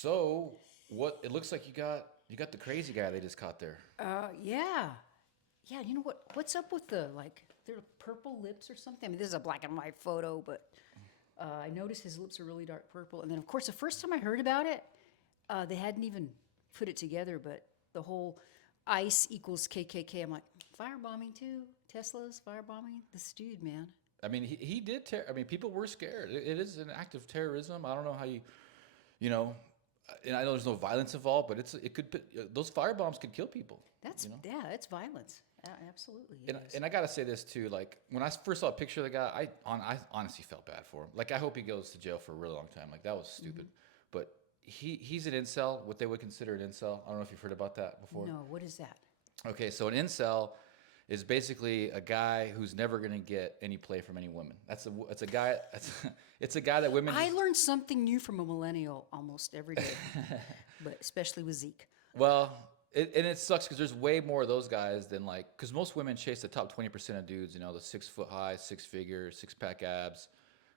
So what? It looks like you got the crazy guy they just caught there. Yeah. Yeah, you know what? What's up with the, like, their purple lips or something? I mean, this is a black and white photo, but I noticed his lips are really dark purple. And then, of course, the first time I heard about it, they hadn't even put it together, but the whole ICE equals KKK. I'm like, firebombing too? Tesla's firebombing? This dude, man. I mean, he did. I mean, people were scared. It is an act of terrorism. I don't know how you know, and I know there's no violence involved, but it could put those firebombs could kill people. That's, You know. yeah, it's violence. Absolutely, it And, is. and I gotta say this too. Like when I first saw a picture of the guy, I honestly felt bad for him. Like I hope he goes to jail for a really long time. Like that was stupid. But he's an incel, what they would consider an incel. I don't know if you've heard about that before. No, what is that? Okay, so an incel is basically a guy who's never gonna get any play from any woman. It's a guy. It's a guy that women I just learn something new from a millennial almost every day, but especially with Zeke. well. And it sucks because there's way more of those guys than like because most women chase the top 20% of dudes. You know, the 6 foot high, six figure, six pack abs.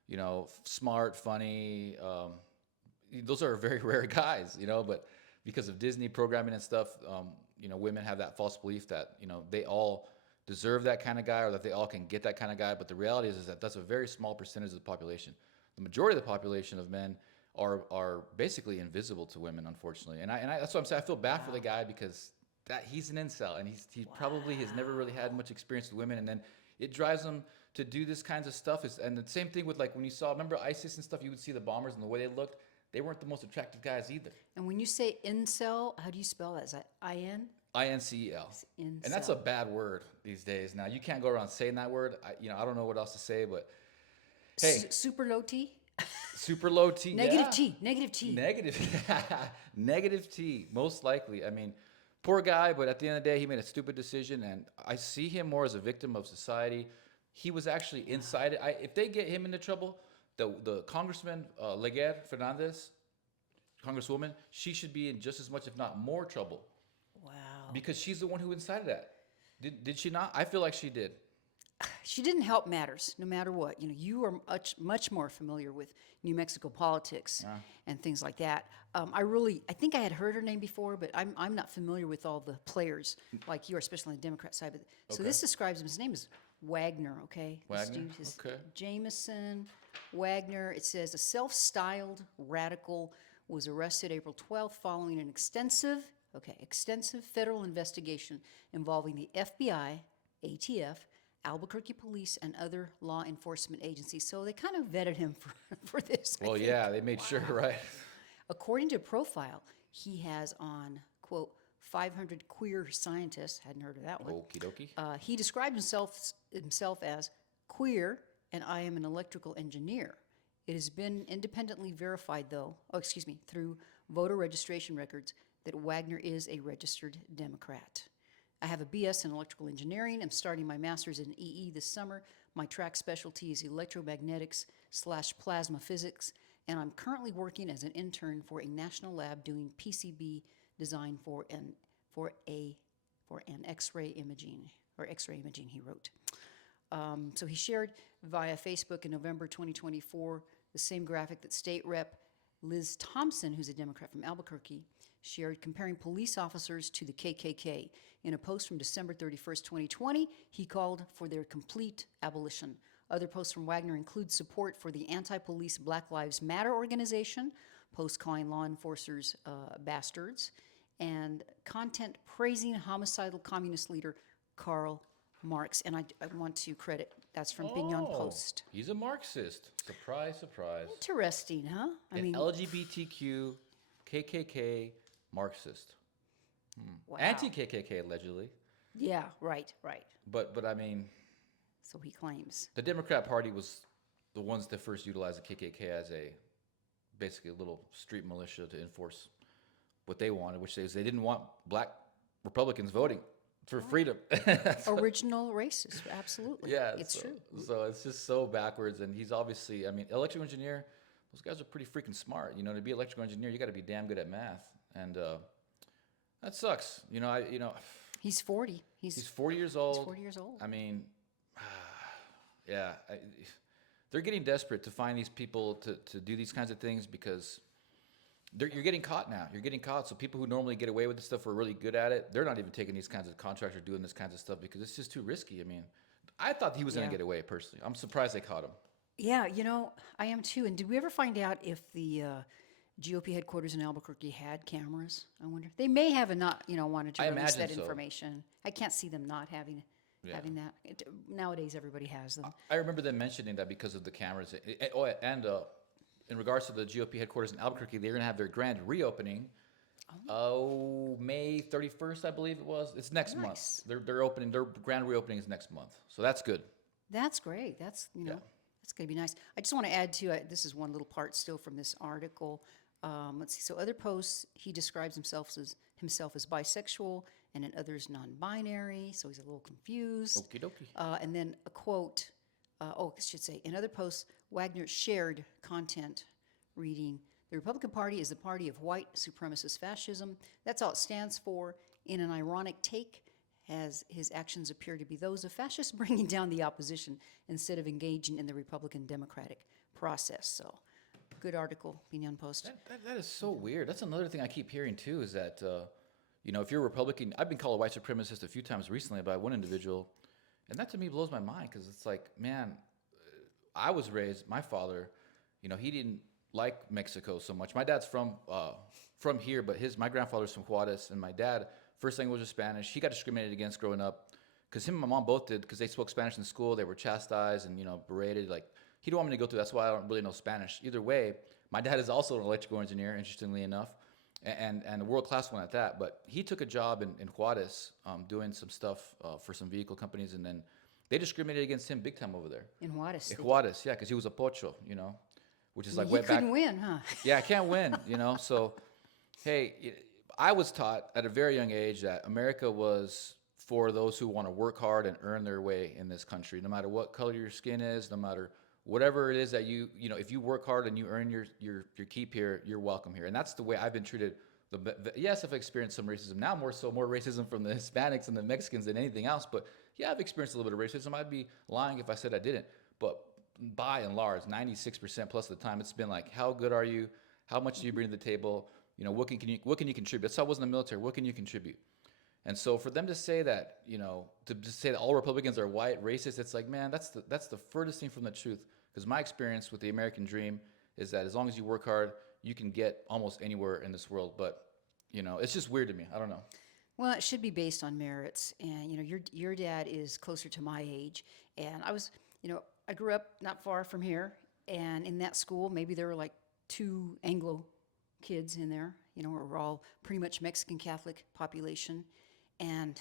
You know, smart, funny. Those are very rare guys. You know, but because of Disney programming and stuff, women have that false belief that they all deserve that kind of guy or that they all can get that kind of guy. But the reality is that that's a very small percentage of the population. The majority of the population of men are basically invisible to women, unfortunately. And that's what I'm saying. I feel bad for the Wow. guy because that he's an incel and he probably has never really had much experience with women, and then it drives him to do this kinds of stuff. And the same thing with like when you saw remember ISIS and stuff, you would see the bombers and the way they looked. They weren't the most attractive guys either. And when you say incel, how do you spell that? Is that IN? INCEL. And that's a Incel. bad word these days. Now you can't go around saying that word. I don't know what else to say, but hey, Super low T? super low T. Negative Yeah. T. Negative T. Negative. Negative T. Most likely. I mean, poor guy, but at the end of the day, he made a stupid decision, and I see him more as a victim of society. He was actually inside it. If they get him into trouble, the Congressman Leguer Fernandez, Congresswoman, she should be in just as much, if not more, trouble Wow. because she's the one who incited that. Did she not? I feel like she did. She didn't help matters, no matter what. You are much more familiar with New Mexico politics Yeah. and things like that. I think I had heard her name before, but I'm not familiar with all the players like you are, especially on the Democrat side. But so Okay. this describes him. His name is Wagner. Okay, this Wagner. dude is Okay. Jameson Wagner. It says a self-styled radical was arrested April 12th following an extensive federal investigation involving the FBI, ATF, Albuquerque police, and other law enforcement agencies. So they kind of vetted him for this, I Well, think. yeah, they made sure, right? According to a profile he has on, quote, 500 queer scientists, hadn't heard of that one. Okie dokie. He described himself as queer, and I am an electrical engineer. It has been independently verified, though, through voter registration records, that Wagner is a registered Democrat. I have a BS in electrical engineering. I'm starting my master's in EE this summer. My track specialty is electromagnetics/plasma physics, and I'm currently working as an intern for a national lab doing PCB design for an X-ray imaging he wrote. So he shared via Facebook in November 2024 the same graphic that State Rep Liz Thompson, who's a Democrat from Albuquerque, shared comparing police officers to the KKK. In a post from December 31st, 2020, he called for their complete abolition. Other posts from Wagner include support for the anti-police Black Lives Matter organization, posts calling law enforcers bastards, and content praising homicidal communist leader Karl Marx. And I want to credit, that's from Bignon Oh, Post. he's a Marxist. Surprise, surprise. Interesting, huh? I An mean, LGBTQ, KKK Marxist. wow. Anti-KKK allegedly, Yeah, right, right. but I mean, So he claims. the Democrat Party was the ones that first utilized the KKK as a basically a little street militia to enforce what they wanted, which is they didn't want black Republicans voting for freedom. Original racist, absolutely. Yeah, It's so, true. so it's just so backwards, and he's obviously, I mean, electrical engineer. Those guys are pretty freaking smart. To be electrical engineer, you got to be damn good at math, and that sucks. He's 40. He's 40 years He's old. 40 years old. I mean, yeah, they're getting desperate to find these people to do these kinds of things because you're getting caught now. You're getting caught. So people who normally get away with this stuff are really good at it. They're not even taking these kinds of contracts or doing this kinds of stuff because it's just too risky. I mean, I thought he was going Yeah. to get away personally. I'm surprised they caught him. Yeah, I am too. And did we ever find out if the GOP headquarters in Albuquerque had cameras? I wonder. They may have and not, wanted to I release imagine that so. information. I can't see them not having Yeah. that. Nowadays, everybody has them. I remember them mentioning that because of the cameras. And in regards to the GOP headquarters in Albuquerque, they're going to have their grand reopening. Oh, May 31st, I believe it was. It's next month. Nice. They're opening. Their grand reopening is next month, so that's good. That's great. That's that's going to be nice. I just want to add to this is one little part still from this article. Let's see. So other posts, he describes himself as bisexual, and in others non-binary. So he's a little confused. Okie dokie. And then a quote. I should say in other posts, Wagner shared content reading. The Republican Party is the party of white supremacist fascism. That's all it stands for. In an ironic take, as his actions appear to be those of fascists bringing down the opposition instead of engaging in the Republican Democratic process. So, good article, Opinion Post. That is so weird. That's another thing I keep hearing too. Is that if you're a Republican, I've been called a white supremacist a few times recently by one individual, and that to me blows my mind because it's like, man, I was raised. My father, he didn't like Mexico so much. My dad's from here, but my grandfather's from Juarez, and my dad first language was Spanish. He got discriminated against growing up because him and my mom both did because they spoke Spanish in school. They were chastised and berated. Like he didn't want me to go through. That's why I don't really know Spanish. Either way, my dad is also an electrical engineer, interestingly enough, and a world class one at that. But he took a job in Juarez doing some stuff for some vehicle companies, and then they discriminated against him big time over there. In Juarez. In Juarez, yeah, because he was a pocho, which is like He way back. couldn't win, huh? Yeah, I can't win, So, hey, I was taught at a very young age that America was for those who want to work hard and earn their way in this country, no matter what color your skin is, no matter whatever it is that if you work hard and you earn your keep here, you're welcome here. And that's the way I've been treated. Yes, I've experienced some racism. Now more racism from the Hispanics and the Mexicans than anything else. But yeah, I've experienced a little bit of racism. I'd be lying if I said I didn't. But by and large, 96% plus of the time, it's been like, how good are you? How much do you bring to the table? What can you contribute? That's how I was in the military. What can you contribute? And so for them to say that, to just say that all Republicans are white, racist, it's like, man, that's the furthest thing from the truth. Because my experience with the American dream is that as long as you work hard, you can get almost anywhere in this world. But, it's just weird to me. I don't know. Well, it should be based on merits. And, your dad is closer to my age. And I was, I grew up not far from here. And in that school, maybe there were like 2 Anglo kids in there. We're all pretty much Mexican Catholic population. And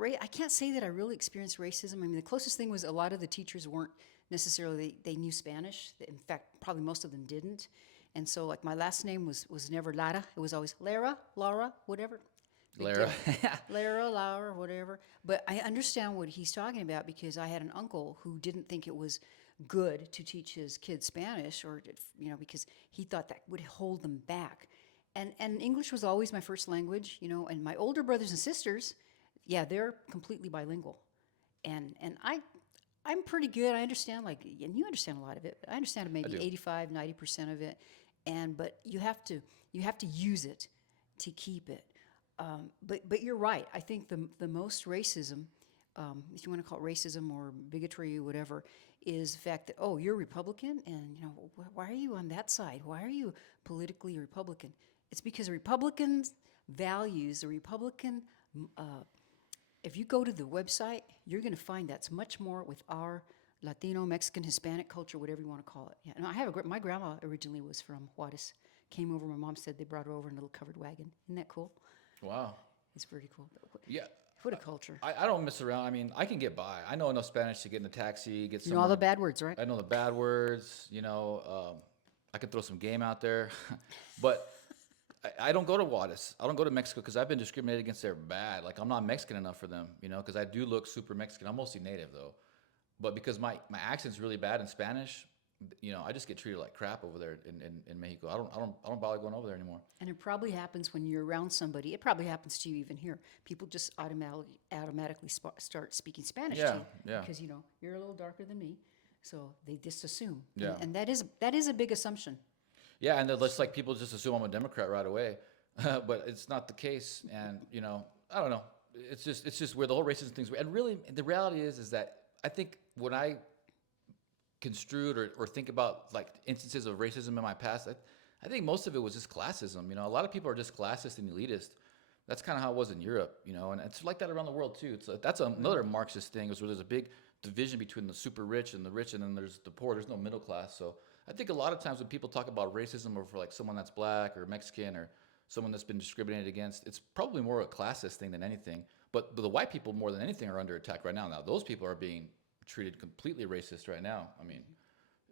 I can't say that I really experienced racism. I mean, the closest thing was a lot of the teachers weren't necessarily, they knew Spanish. In fact, probably most of them didn't. And so, like, my last name was never Lara. It was always Laura, whatever. Lara. Laura, whatever. But I understand what he's talking about because I had an uncle who didn't think it was good to teach his kids Spanish or, because he thought that would hold them back. And English was always my first language, and my older brothers and sisters, yeah, they're completely bilingual. And I'm pretty good. I understand, and you understand a lot of it. I understand maybe 85, 90% of it. But you have to use it to keep it. But you're right. I think the most racism, if you want to call it racism or bigotry or whatever, is the fact that, oh, you're Republican, and why are you on that side? Why are you politically Republican? It's because the Republicans' values, the Republican, if you go to the website, you're going to find that's much more with our Latino, Mexican, Hispanic culture, whatever you want to call it. Yeah, and I have my grandma originally was from Juarez. Came over. My mom said they brought her over in a little covered wagon. Isn't that cool? Wow. It's pretty cool. Yeah. What a culture. I don't mess around. I mean, I can get by. I know enough Spanish to get in a taxi, get some. You know all the bad words, right? I know the bad words. I can throw some game out there, but I don't go to Juarez. I don't go to Mexico because I've been discriminated against there bad. Like, I'm not Mexican enough for them, because I do look super Mexican. I'm mostly native though, but because my accent's really bad in Spanish, I just get treated like crap over there in Mexico. I don't bother going over there anymore. And it probably happens when you're around somebody. It probably happens to you even here. People just automatically start speaking Spanish to you because you're a little darker than me, so they just assume. Yeah. And that is a big assumption. Yeah, and then let's like people just assume I'm a Democrat right away, but it's not the case. And I don't know. It's just where the whole racism thing's. And really, the reality is that I think when I construed or think about like instances of racism in my past, I think most of it was just classism. A lot of people are just classist and elitist. That's kind of how it was in Europe, and it's like that around the world too. That's another Marxist thing, is where there's a big division between the super rich and the rich, and then there's the poor. There's no middle class. So I think a lot of times when people talk about racism, or for like someone that's black or Mexican or someone that's been discriminated against, it's probably more a classist thing than anything. But the white people more than anything are under attack right now. Now those people are being treated completely racist right now. I mean,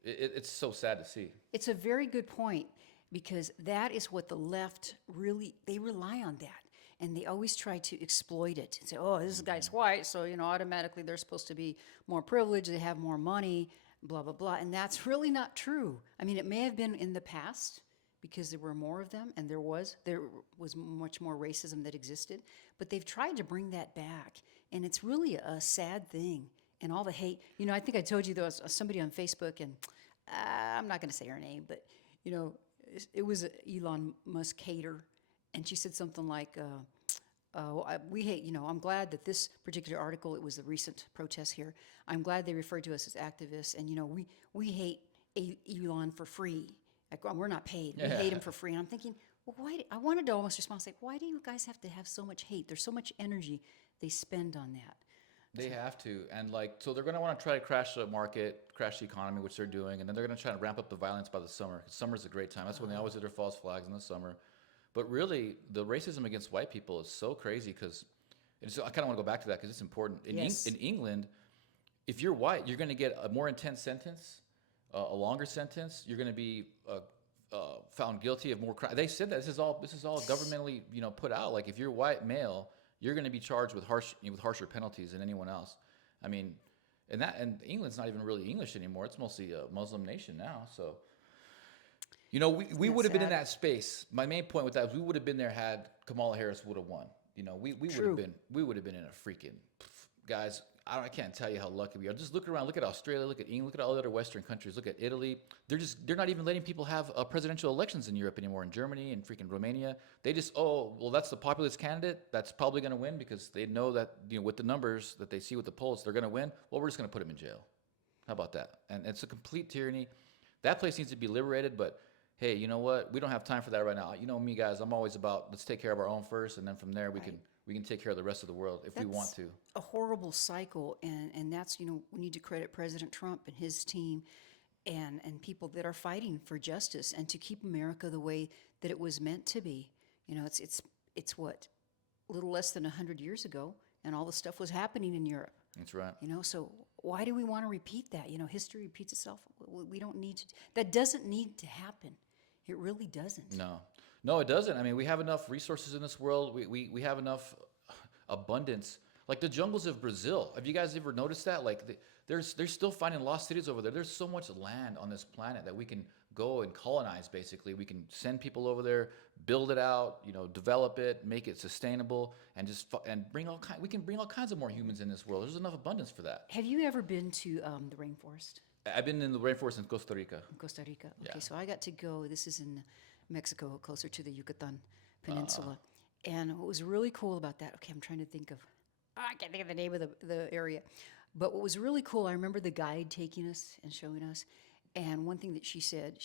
it's so sad to see. It's a very good point, because that is what the left really, they rely on that. And they always try to exploit it and say, oh, this guy's white, so, automatically they're supposed to be more privileged, they have more money, blah, blah, blah. And that's really not true. I mean, it may have been in the past because there were more of them, and there was much more racism that existed, but they've tried to bring that back. And it's really a sad thing. And all the hate, I think I told you there was somebody on Facebook, and I'm not going to say her name, but, it was Elon Musk hater. And she said something like, we hate, I'm glad that this particular article, it was the recent protest here, I'm glad they referred to us as activists, and, we hate Elon for free. Like, we're not paid. We hate him for free. And I'm thinking, well, why? I wanted to almost respond, like, why do you guys have to have so much hate? There's so much energy they spend on that. They have to. And so they're going to want to try to crash the market, crash the economy, which they're doing. And then they're going to try to ramp up the violence by the summer. Because summer's a great time. That's when they always do their false flags in the summer. But really, the racism against white people is so crazy, because I kind of want to go back to that because it's important. In England, if you're white, you're going to get a more intense sentence, a longer sentence. You're going to be found guilty of more crime. They said that this is all governmentally put out. Like, if you're white male, you're going to be charged with harsher penalties than anyone else. I mean, and England's not even really English anymore. It's mostly a Muslim nation now. So, we would have been in that space. My main point with that is we would have been there had Kamala Harris would have won. We would have been in a freaking guys. I can't tell you how lucky we are. Just look around. Look at Australia. Look at England. Look at all the other Western countries. Look at Italy. They're not even letting people have presidential elections in Europe anymore. In Germany and freaking Romania, they just that's the populist candidate. That's probably going to win because they know that with the numbers that they see with the polls, they're going to win. Well, we're just going to put them in jail. How about that? And it's a complete tyranny. That place needs to be liberated. But hey, you know what? We don't have time for that right now. You know me, guys. I'm always about let's take care of our own first, and then from there we can take care of the rest of the world if we want to. A horrible cycle, and that's we need to credit President Trump and his team, and people that are fighting for justice and to keep America the way that it was meant to be. It's what, a little less than 100 years ago, and all the stuff was happening in Europe. That's right. So why do we want to repeat that? History repeats itself. We don't need to. That doesn't need to happen. It really doesn't. No, it doesn't. I mean, we have enough resources in this world. We have enough abundance. Like the jungles of Brazil. Have you guys ever noticed that? Like they're still finding lost cities over there. There's so much land on this planet that we can go and colonize. Basically, we can send people over there, build it out, develop it, make it sustainable, and we can bring all kinds of more humans in this world. There's enough abundance for that. Have you ever been to the rainforest? I've been in the rainforest in Costa Rica. Costa Rica. Okay, Yeah. so I got to go. This is in Mexico, closer to the Yucatan Peninsula. And what was really cool about that, okay, I'm trying to think of, I can't think of the name of the area. But what was really cool, I remember the guide taking us and showing us. And one thing that she said,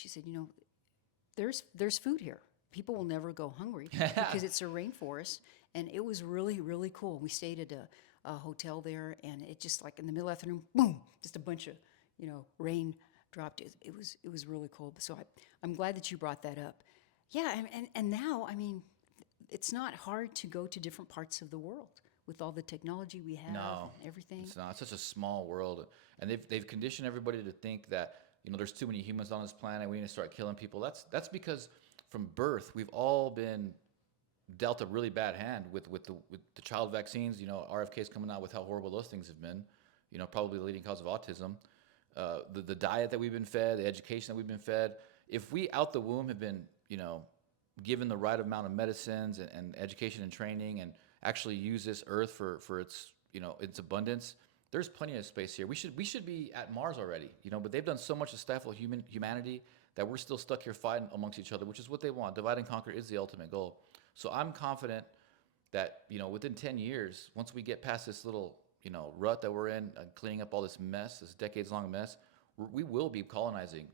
there's food here. People will never go hungry because it's a rainforest. And it was really, really cool. We stayed at a hotel there, and it just like in the middle of the afternoon, boom, just a bunch of, rain dropped. It was really cool. So I'm glad that you brought that up. Yeah, and now, I mean, it's not hard to go to different parts of the world with all the technology we have and everything. It's not. It's such a small world. And they've conditioned everybody to think that, there's too many humans on this planet, we need to start killing people. That's because from birth, we've all been dealt a really bad hand with the child vaccines. RFK's coming out with how horrible those things have been, probably the leading cause of autism. The diet that we've been fed, the education that we've been fed. If we out the womb have been, given the right amount of medicines and education and training and actually use this earth for its, its abundance, there's plenty of space here. We should be at Mars already, but they've done so much to stifle humanity that we're still stuck here fighting amongst each other, which is what they want. Divide and conquer is the ultimate goal. So I'm confident that, within 10 years, once we get past this little, rut that we're in, cleaning up all this mess, this decades-long mess, we will be colonizing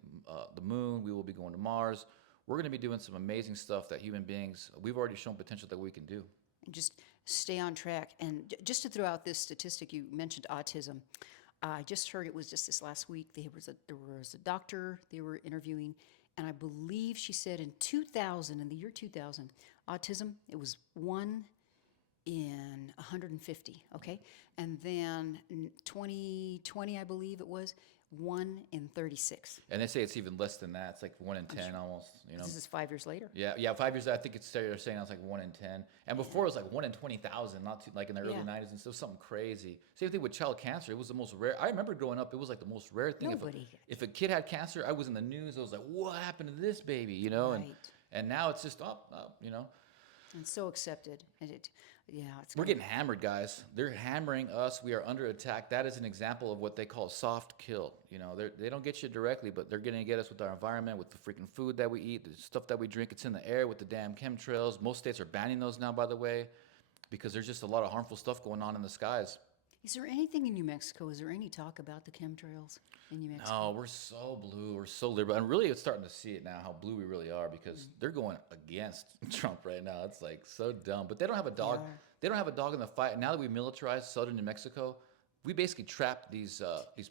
the moon. We will be going to Mars. We're going to be doing some amazing stuff that human beings, we've already shown potential that we can do. And just stay on track. And just to throw out this statistic, you mentioned autism. I just heard it was just this last week. There was a doctor they were interviewing, and I believe she said in the year 2000, autism, it was 1 in 150, okay? And then in 2020, I believe it was, 1 in 36. And they say it's even less than that. It's like 1 in 10 almost, This is 5 years later. Yeah, 5 years. I think they're saying it's like 1 in 10, and before it was like 1 in 20,000, not too, like in the early '90s and stuff, something crazy. Same thing with child cancer. It was the most rare. I remember growing up, it was like the most rare thing. If a kid had cancer, I was in the news. I was like, what happened to this baby? Right. And now it's just And so accepted. And We're getting hammered, guys. They're hammering us. We are under attack. That is an example of what they call soft kill. They don't get you directly, but they're going to get us with our environment, with the freaking food that we eat, the stuff that we drink. It's in the air with the damn chemtrails. Most states are banning those now, by the way, because there's just a lot of harmful stuff going on in the skies. Is there anything in New Mexico? Is there any talk about the chemtrails in New Mexico? No, we're so blue. We're so liberal. And really, it's starting to see it now, how blue we really are, because they're going against Trump right now. It's like so dumb. But they don't have a dog. They don't have a dog in the fight. Now that we militarized southern New Mexico, we basically trapped these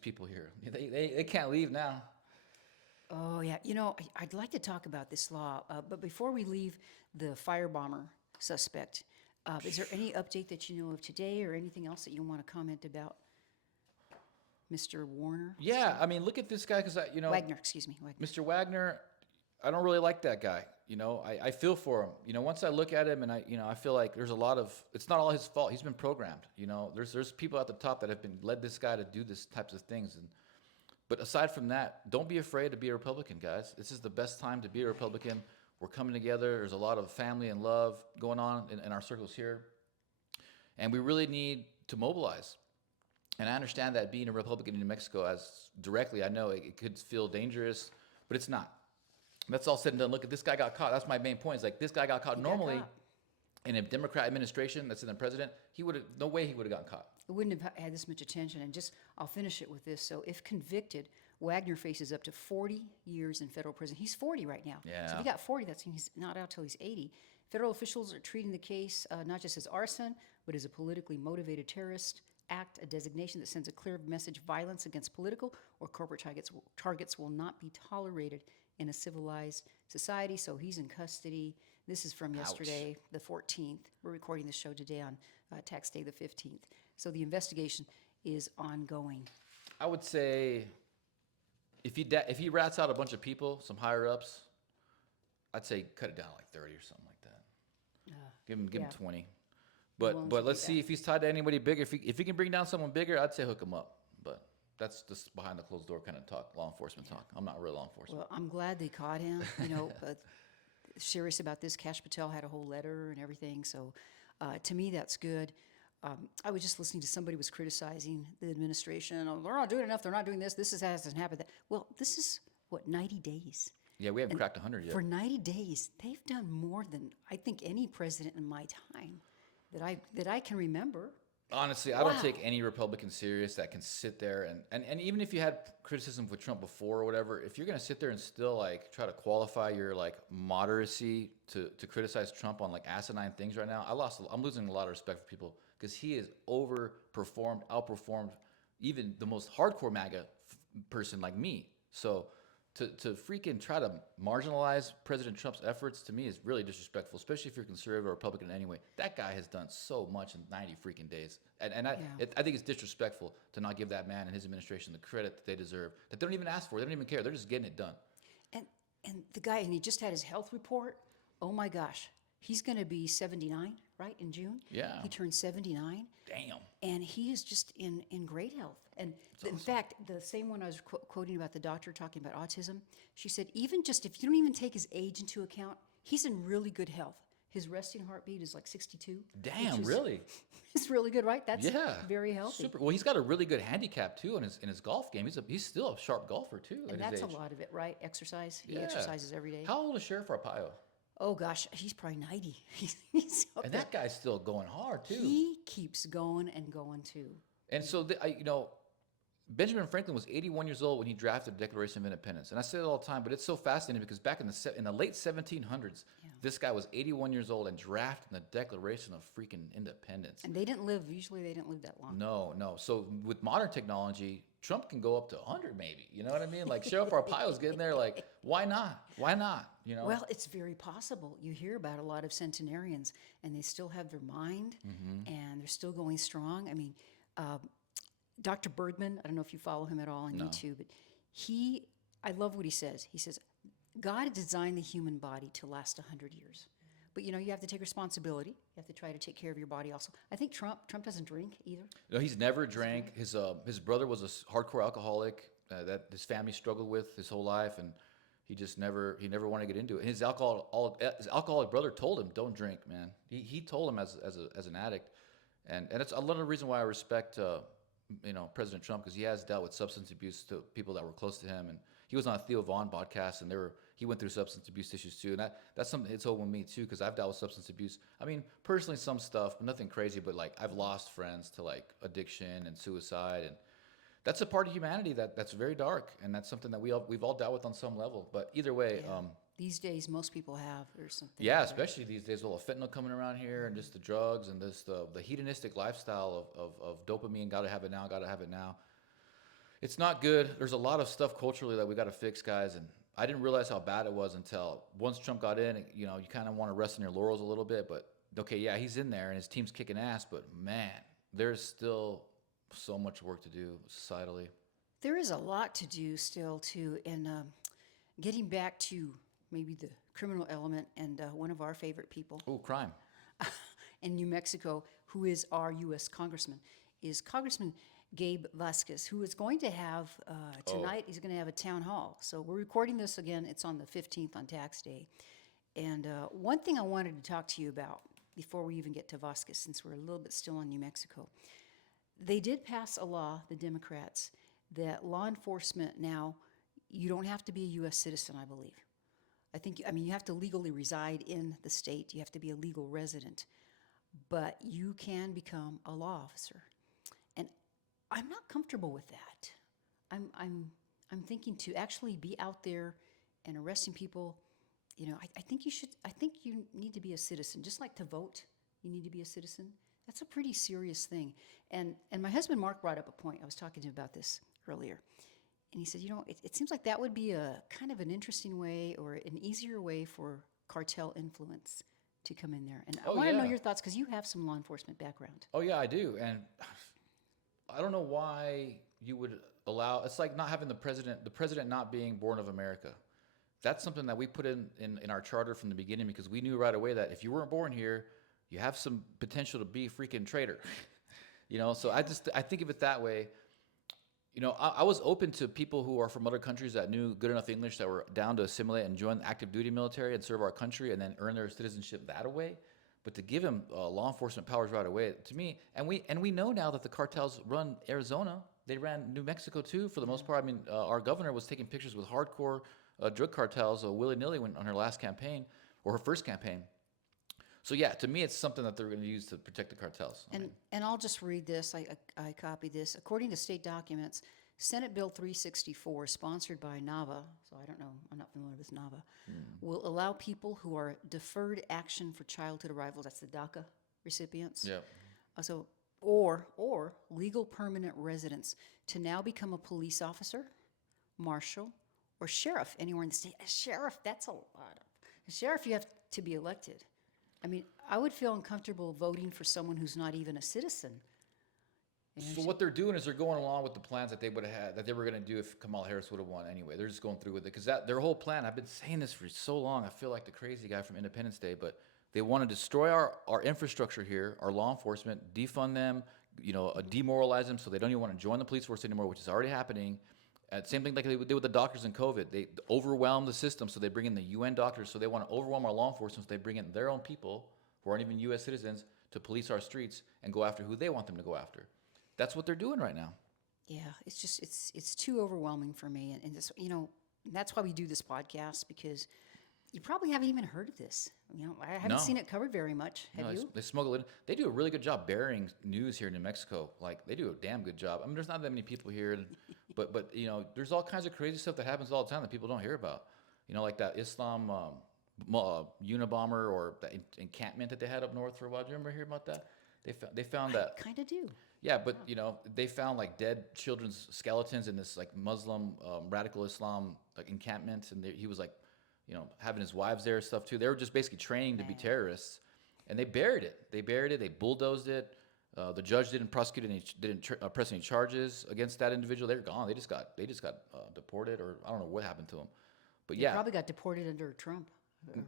people here. They can't leave now. Oh, yeah. I'd like to talk about this law. But before we leave the firebomber suspect, is there any update that you know of today or anything else that you want to comment about Mr. Warner? Yeah, I mean, look at this guy, because Wagner, excuse me. Wagner. Mr. Wagner, I don't really like that guy. I feel for him. Once I look at him, and I feel like there's a lot of, it's not all his fault. He's been programmed. There's people at the top that have been led this guy to do this types of things. But aside from that, don't be afraid to be a Republican, guys. This is the best time to be a Republican. We're coming together. There's a lot of family and love going on in our circles here. And we really need to mobilize. And I understand that being a Republican in New Mexico, I know it could feel dangerous, but it's not. That's all said and done. Look, this guy got caught. That's my main point. Is like, this guy got caught. Normally, in a Democrat administration that's in the president, no way he would have gotten caught. It wouldn't have had this much attention. And I'll finish it with this. So if convicted, Wagner faces up to 40 years in federal prison. He's 40 right now. Yeah. So if he got 40, that's he's not out till he's 80. Federal officials are treating the case not just as arson, but as a politically motivated terrorist act, a designation that sends a clear message: violence against political or corporate targets will not be tolerated in a civilized society. So he's in custody. This is from yesterday, the 14th. We're recording the show today on tax day, the 15th. So the investigation is ongoing. I would say if he rats out a bunch of people, some higher ups, I'd say cut it down like 30 or something like that. Give him 20. But let's see if he's tied to anybody bigger. If he can bring down someone bigger, I'd say hook him up. But that's just behind the closed door kind of talk, law enforcement talk. I'm not real law enforcement. Well, I'm glad they caught him. Serious about this. Cash Patel had a whole letter and everything. So to me, that's good. I was just listening to somebody was criticizing the administration. Oh, they're not doing enough. They're not doing this. This hasn't happened. Well, this is, 90 days? Yeah, we haven't cracked 100 yet. For 90 days, they've done more than I think any president in my time that I can remember. Honestly, I don't take any Republican serious that can sit there and even if you had criticism with Trump before or whatever, if you're going to sit there and still like try to qualify your like moderacy to criticize Trump on like asinine things right now, I'm losing a lot of respect for people, because he has outperformed even the most hardcore MAGA person like me. So to freaking try to marginalize President Trump's efforts, to me, is really disrespectful, especially if you're conservative or Republican anyway. That guy has done so much in 90 freaking days. And I think it's disrespectful to not give that man and his administration the credit that they deserve, that they don't even ask for. They don't even care. They're just getting it done. And the guy, and he just had his health report. Oh my gosh. He's going to be 79, right, in June? Yeah. He turned 79. Damn. And he is just in great health. And in fact, the same one I was quoting about the doctor talking about autism, she said, even just if you don't even take his age into account, he's in really good health. His resting heartbeat is like 62. Damn, really? It's really good, right? That's Yeah. very healthy. Super. Well, he's got a really good handicap too in his golf game. He's still a sharp golfer too And at his that's age. a lot of it, right? Exercise. He Yeah. exercises every day. How old is Sheriff Arpaio? Oh gosh, he's probably 90. He's up And there. that guy's still going hard too. He keeps going and going too. And so, Benjamin Franklin was 81 years old when he drafted the Declaration of Independence. And I say it all the time, but it's so fascinating because back in the late 1700s, this guy was 81 years old and drafted the Declaration of freaking Independence. And usually they didn't live that long. No. So with modern technology, Trump can go up to 100 maybe. You know what I mean? Like Sheriff Arpaio's getting there. Like, why not? Why not? You know? Well, it's very possible. You hear about a lot of centenarians, and they still have their mind, and they're still going strong. I mean, Dr. Bergman, I don't know if you follow him at all on YouTube, but I love what he says. He says, God designed the human body to last 100 years. But, you have to take responsibility. You have to try to take care of your body also. I think Trump doesn't drink either. No, he's never drank. His brother was a hardcore alcoholic that his family struggled with his whole life, and he never wanted to get into it. His alcoholic brother told him, "Don't drink, man." He told him as an addict, and it's a lot of the reason why I respect President Trump, because he has dealt with substance abuse to people that were close to him, and he was on a Theo Vaughn podcast, and he went through substance abuse issues too, and that's something that's home with me too, because I've dealt with substance abuse. I mean, personally, some stuff, but nothing crazy. But like, I've lost friends to like addiction and suicide, and that's a part of humanity that's very dark, and that's something that we've all dealt with on some level. But either way, These days, most people have or something. yeah, especially these days, all the fentanyl coming around here, and just the drugs, and the hedonistic lifestyle of dopamine. Gotta have it now. It's not good. There's a lot of stuff culturally that we got to fix, guys. And I didn't realize how bad it was until once Trump got in. You kind of want to rest on your laurels a little bit. But okay, yeah, he's in there and his team's kicking ass. But man, there's still so much work to do societally. There is a lot to do still too, and getting back to maybe the criminal element, and one of our favorite people Oh, crime. in New Mexico, who is our U.S. Congressman, is Congressman Gabe Vasquez, who is going to have tonight. He's going to have a town hall. So we're recording this again. It's on the 15th on tax day. And one thing I wanted to talk to you about before we even get to Vasquez, since we're a little bit still on New Mexico, they did pass a law, the Democrats, that law enforcement now, you don't have to be a U.S. citizen, I believe. You have to legally reside in the state. You have to be a legal resident, but you can become a law officer. And I'm not comfortable with that. I'm thinking to actually be out there and arresting people. I think you should. I think you need to be a citizen, just like to vote. You need to be a citizen. That's a pretty serious thing. And my husband Mark brought up a point. I was talking to him about this earlier. And he said, it seems like that would be a kind of an interesting way or an easier way for cartel influence to come in there. And I want to know your thoughts, because you have some law enforcement background. Oh, yeah, I do. And I don't know why you would allow, it's like not having the president not being born of America. That's something that we put in our charter from the beginning, because we knew right away that if you weren't born here, you have some potential to be a freaking traitor. So I think of it that way. I was open to people who are from other countries that knew good enough English that were down to assimilate and join the active duty military and serve our country and then earn their citizenship that way. But to give him law enforcement powers right away, to me, and we know now that the cartels run Arizona. They ran New Mexico too, for the most part. I mean, our governor was taking pictures with hardcore drug cartels willy-nilly on her last campaign, or her first campaign. So yeah, to me, it's something that they're going to use to protect the cartels. And I'll just read this. I copied this. According to state documents, Senate Bill 364, sponsored by NAVA, so I don't know, I'm not familiar with NAVA, will allow people who are deferred action for childhood arrivals, that's the DACA recipients, or legal permanent residents, to now become a police officer, marshal, or sheriff anywhere in the state. A sheriff, that's a lot. A sheriff, you have to be elected. I mean, I would feel uncomfortable voting for someone who's not even a citizen. So what they're doing is they're going along with the plans that they would have had, that they were going to do if Kamala Harris would have won anyway. They're just going through with it, because their whole plan, I've been saying this for so long, I feel like the crazy guy from Independence Day, but they want to destroy our infrastructure here, our law enforcement, defund them, demoralize them so they don't even want to join the police force anymore, which is already happening. Same thing like they did with the doctors in COVID. They overwhelm the system, so they bring in the UN doctors. So they want to overwhelm our law enforcement. So they bring in their own people who aren't even U.S. citizens to police our streets and go after who they want them to go after. That's what they're doing right now. Yeah, it's just it's too overwhelming for me, and just that's why we do this podcast, because you probably haven't even heard of this. I haven't No. seen it covered very much. Have you? They smuggle it in. They do a really good job burying news here in New Mexico. Like, they do a damn good job. I mean, there's not that many people here, but there's all kinds of crazy stuff that happens all the time that people don't hear about. Like that Islam Unabomber, or that encampment that they had up north for a while. Do you remember hearing about that? They found that. Kind of do. Yeah, but they found like dead children's skeletons in this like Muslim radical Islam like encampment, and he was like, having his wives there and stuff too. They were just basically training to be terrorists, and they buried it. They bulldozed it. The judge didn't press any charges against that individual. They're gone. They just got deported, or I don't know what happened to them. But They probably got deported under Trump.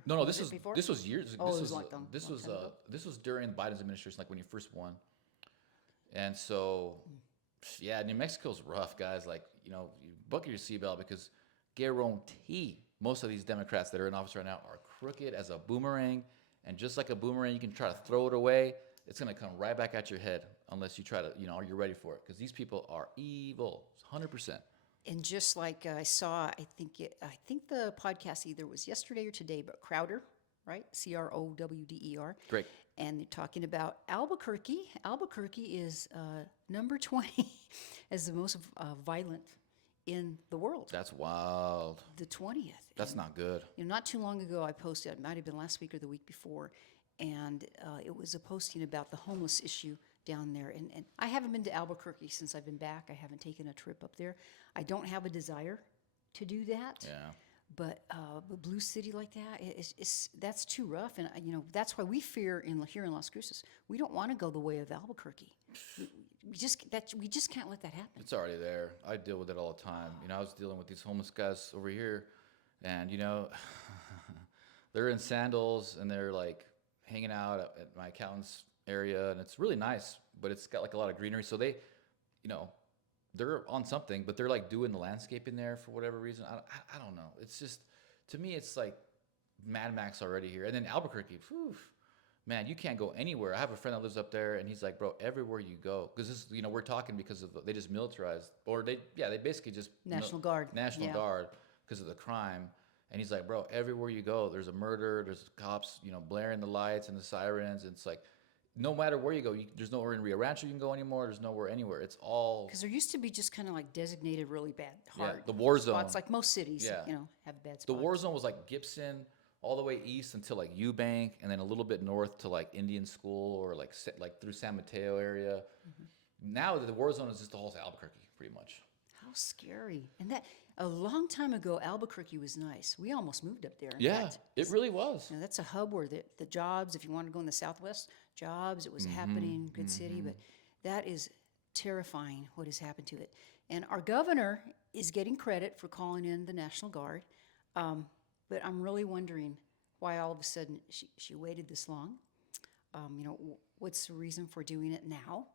No. Was it before? This was years. Oh, this it was was long time ago. this was during Biden's administration, like when he first won. And so, yeah, New Mexico's rough, guys. Like, you buckle your seatbelt, because guarantee most of these Democrats that are in office right now are crooked as a boomerang. And just like a boomerang, you can try to throw it away. It's going to come right back at your head unless you try to, are you ready for it? Because these people are evil, 100%. And just like I saw, I think the podcast either was yesterday or today, but Crowder, right? Crowder. Great. And they're talking about Albuquerque. Albuquerque is number 20 as the most violent in the world. That's wild. The 20th. That's not good. Not too long ago, I posted, it might have been last week or the week before, and it was a posting about the homeless issue down there. And I haven't been to Albuquerque since I've been back. I haven't taken a trip up there. I don't have a desire to do that. Yeah. But a blue city like that, that's too rough. And, that's why we fear here in Las Cruces. We don't want to go the way of Albuquerque. We just can't let that happen. It's already there. I deal with it all the time. I was dealing with these homeless guys over here, and they're in sandals and they're like hanging out at my accountant's area, and it's really nice, but it's got like a lot of greenery. So they're on something, but they're like doing the landscaping there for whatever reason. I don't know. It's just, to me, it's like Mad Max already here. And then Albuquerque, whew, man, you can't go anywhere. I have a friend that lives up there, and he's like, bro, everywhere you go, because this, we're talking because of they just militarized, or they basically just National Guard because of the crime. And he's like, bro, everywhere you go, there's a murder, there's cops, blaring the lights and the sirens. And it's like, no matter where you go, there's nowhere in Rio Rancho you can go anymore. There's nowhere anywhere. It's all... Because there used to be just kind of like designated really bad, hard the war zone. spots, like most cities, have bad spots. The war zone was like Gibson all the way east until like Eubank, and then a little bit north to like Indian School, or like through San Mateo area. Mm-hmm. Now the war zone is just the whole Albuquerque, pretty much. How scary. And that, a long time ago, Albuquerque was nice. We almost moved up there. In fact, it really was. That's a hub where the jobs, if you want to go in the Southwest, jobs, it was happening, good city, but that is terrifying what has happened to it. And our governor is getting credit for calling in the National Guard, but I'm really wondering why all of a sudden she waited this long. What's the reason for doing it now?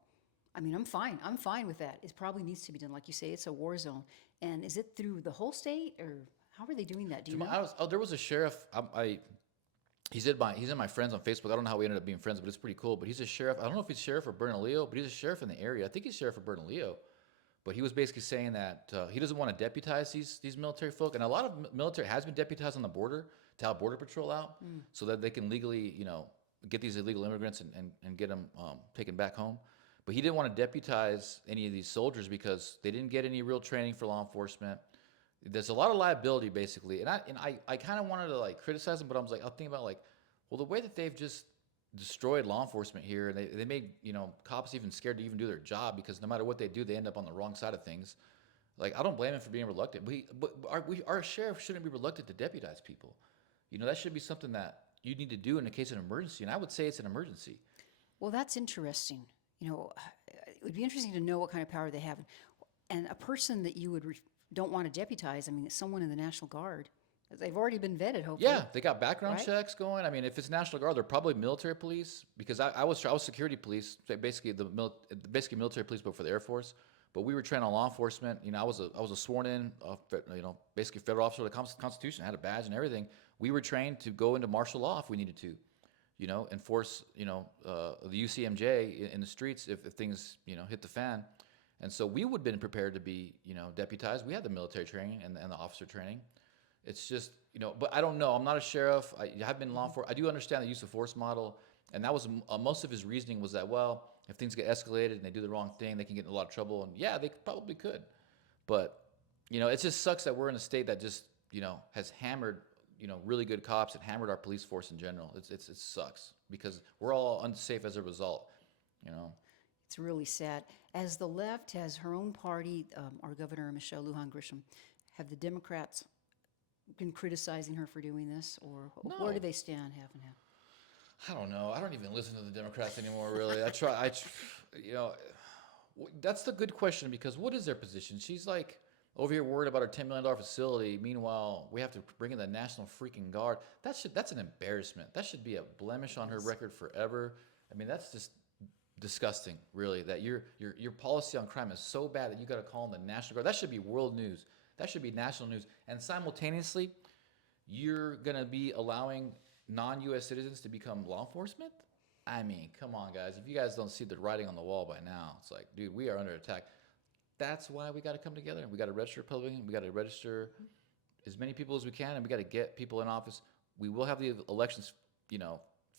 I mean, I'm fine with that. It probably needs to be done. Like you say, it's a war zone. And is it through the whole state, or how are they doing that? Do you know? There was a sheriff. He's in my friends on Facebook. I don't know how we ended up being friends, but it's pretty cool. But he's a sheriff. I don't know if he's sheriff or Bernalillo, but he's a sheriff in the area. I think he's sheriff of Bernalillo. But he was basically saying that he doesn't want to deputize these military folk. And a lot of military has been deputized on the border to help Border Patrol out so that they can legally, get these illegal immigrants and get them taken back home. But he didn't want to deputize any of these soldiers because they didn't get any real training for law enforcement. There's a lot of liability, basically. And I kind of wanted to like criticize them, but I was thinking about well, the way that they've just destroyed law enforcement here, and they made cops even scared to even do their job, because no matter what they do, they end up on the wrong side of things. Like, I don't blame him for being reluctant. But our sheriff shouldn't be reluctant to deputize people. That should be something that you need to do in the case of an emergency. And I would say it's an emergency. Well, that's interesting. It would be interesting to know what kind of power they have. And a person that you don't want to deputize, I mean, someone in the National Guard, they've already been vetted, hopefully. Yeah, they got background checks going. I mean, if it's National Guard, they're probably military police, because I was security police, basically military police, but for the Air Force. But we were trained on law enforcement. You know, I was a sworn in, basically federal officer of the Constitution. I had a badge and everything. We were trained to go into martial law if we needed to, you know, enforce, the UCMJ in the streets if things, hit the fan. And so we would have been prepared to be, deputized. We had the military training and the officer training. It's just, but I don't know. I'm not a sheriff. I have been in law enforcement. I do understand the use of force model. And that was most of his reasoning was that, well, if things get escalated and they do the wrong thing, they can get in a lot of trouble. And yeah, they probably could. But, it just sucks that we're in a state that just, has hammered, really good cops and hammered our police force in general. It sucks because we're all unsafe as a result, It's really sad. As the left has her own party, our governor, Michelle Lujan Grisham, have the Democrats been criticizing her for doing this, or where do they stand, half and half? I don't know. I don't even listen to the Democrats anymore, really. That's the good question because what is their position? She's like over here worried about our $10 million facility. Meanwhile, we have to bring in the National freaking Guard. That's an embarrassment. That should be a blemish on her record forever. I mean, that's just disgusting, really, that your policy on crime is so bad that you got to call in the National Guard. That should be world news. That should be national news. And simultaneously, you're going to be allowing non-U.S. citizens to become law enforcement? I mean, come on, guys. If you guys don't see the writing on the wall by now, it's like, dude, we are under attack. That's why we got to come together. We got to register Republican. We got to register as many people as we can, and we got to get people in office. We will have the elections,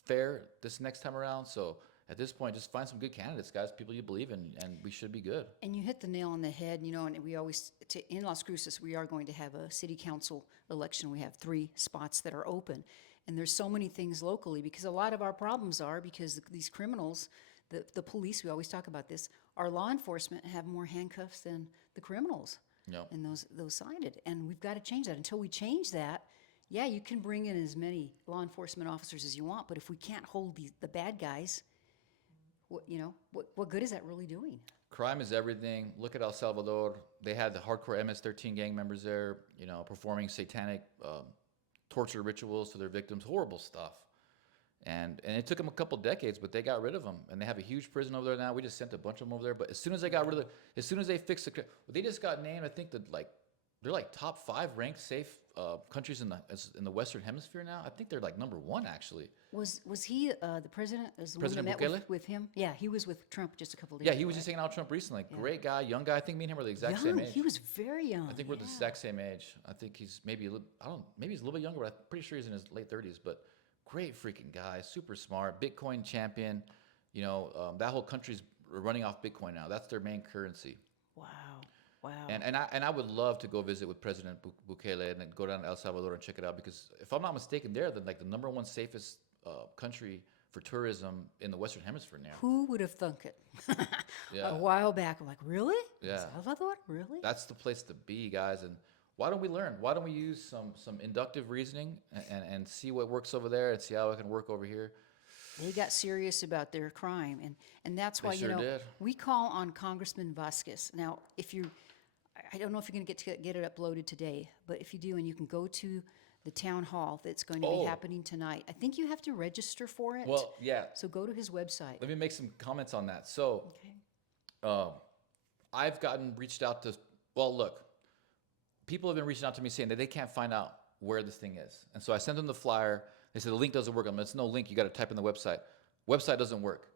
fair this next time around. So at this point, just find some good candidates, guys, people you believe in, and we should be good. And you hit the nail on the head, and we always, in Las Cruces, we are going to have a city council election. We have 3 spots that are open. And there's so many things locally because a lot of our problems are because these criminals, the police, we always talk about this, our law enforcement have more handcuffs than the criminals. Yep. And those cited. And we've got to change that. Until we change that, yeah, you can bring in as many law enforcement officers as you want, but if we can't hold the bad guys, what good is that really doing? Crime is everything. Look at El Salvador. They had the hardcore MS-13 gang members there, performing satanic torture rituals to their victims. Horrible stuff. And it took them a couple decades, but they got rid of them. And they have a huge prison over there now. We just sent a bunch of them over there. But as soon as they got rid of as soon as they fixed they just got named, I think, they're like top 5 ranked safe countries in the Western Hemisphere now. I think they're like number 1, actually. Was he the president? Was the President one that Bukele? met with him? Yeah, he was with Trump just a couple of days Yeah, ago. he was just hanging out with Trump recently. Yeah. Great guy, young guy. I think me and him are the exact same age. He was very young. I think we're the exact same age. I think he's maybe maybe he's a little bit younger, but I'm pretty sure he's in his late 30s. But great freaking guy, super smart, Bitcoin champion. That whole country's running off Bitcoin now. That's their main currency. Wow. Wow. And I would love to go visit with President Bukele and then go down to El Salvador and check it out because if I'm not mistaken, they're the number 1 safest country for tourism in the Western Hemisphere now. Who would have thunk it? Yeah. A while back, I'm like, really? Yeah. El Salvador? Really? That's the place to be, guys. And why don't we learn? Why don't we use some inductive reasoning and see what works over there and see how it can work over here? They got serious about their crime, and that's why They sure did. we call on Congressman Vasquez. Now, I don't know if you're going to get it uploaded today, but if you do, and you can go to the town hall that's going to be happening tonight. I think you have to register for it. Well, yeah. So go to his website. Let me make some comments on that. So, I've gotten reached out to. Well, look, people have been reaching out to me saying that they can't find out where this thing is, and so I sent them the flyer. They said the link doesn't work. It's no link. You got to type in the website. Website doesn't work.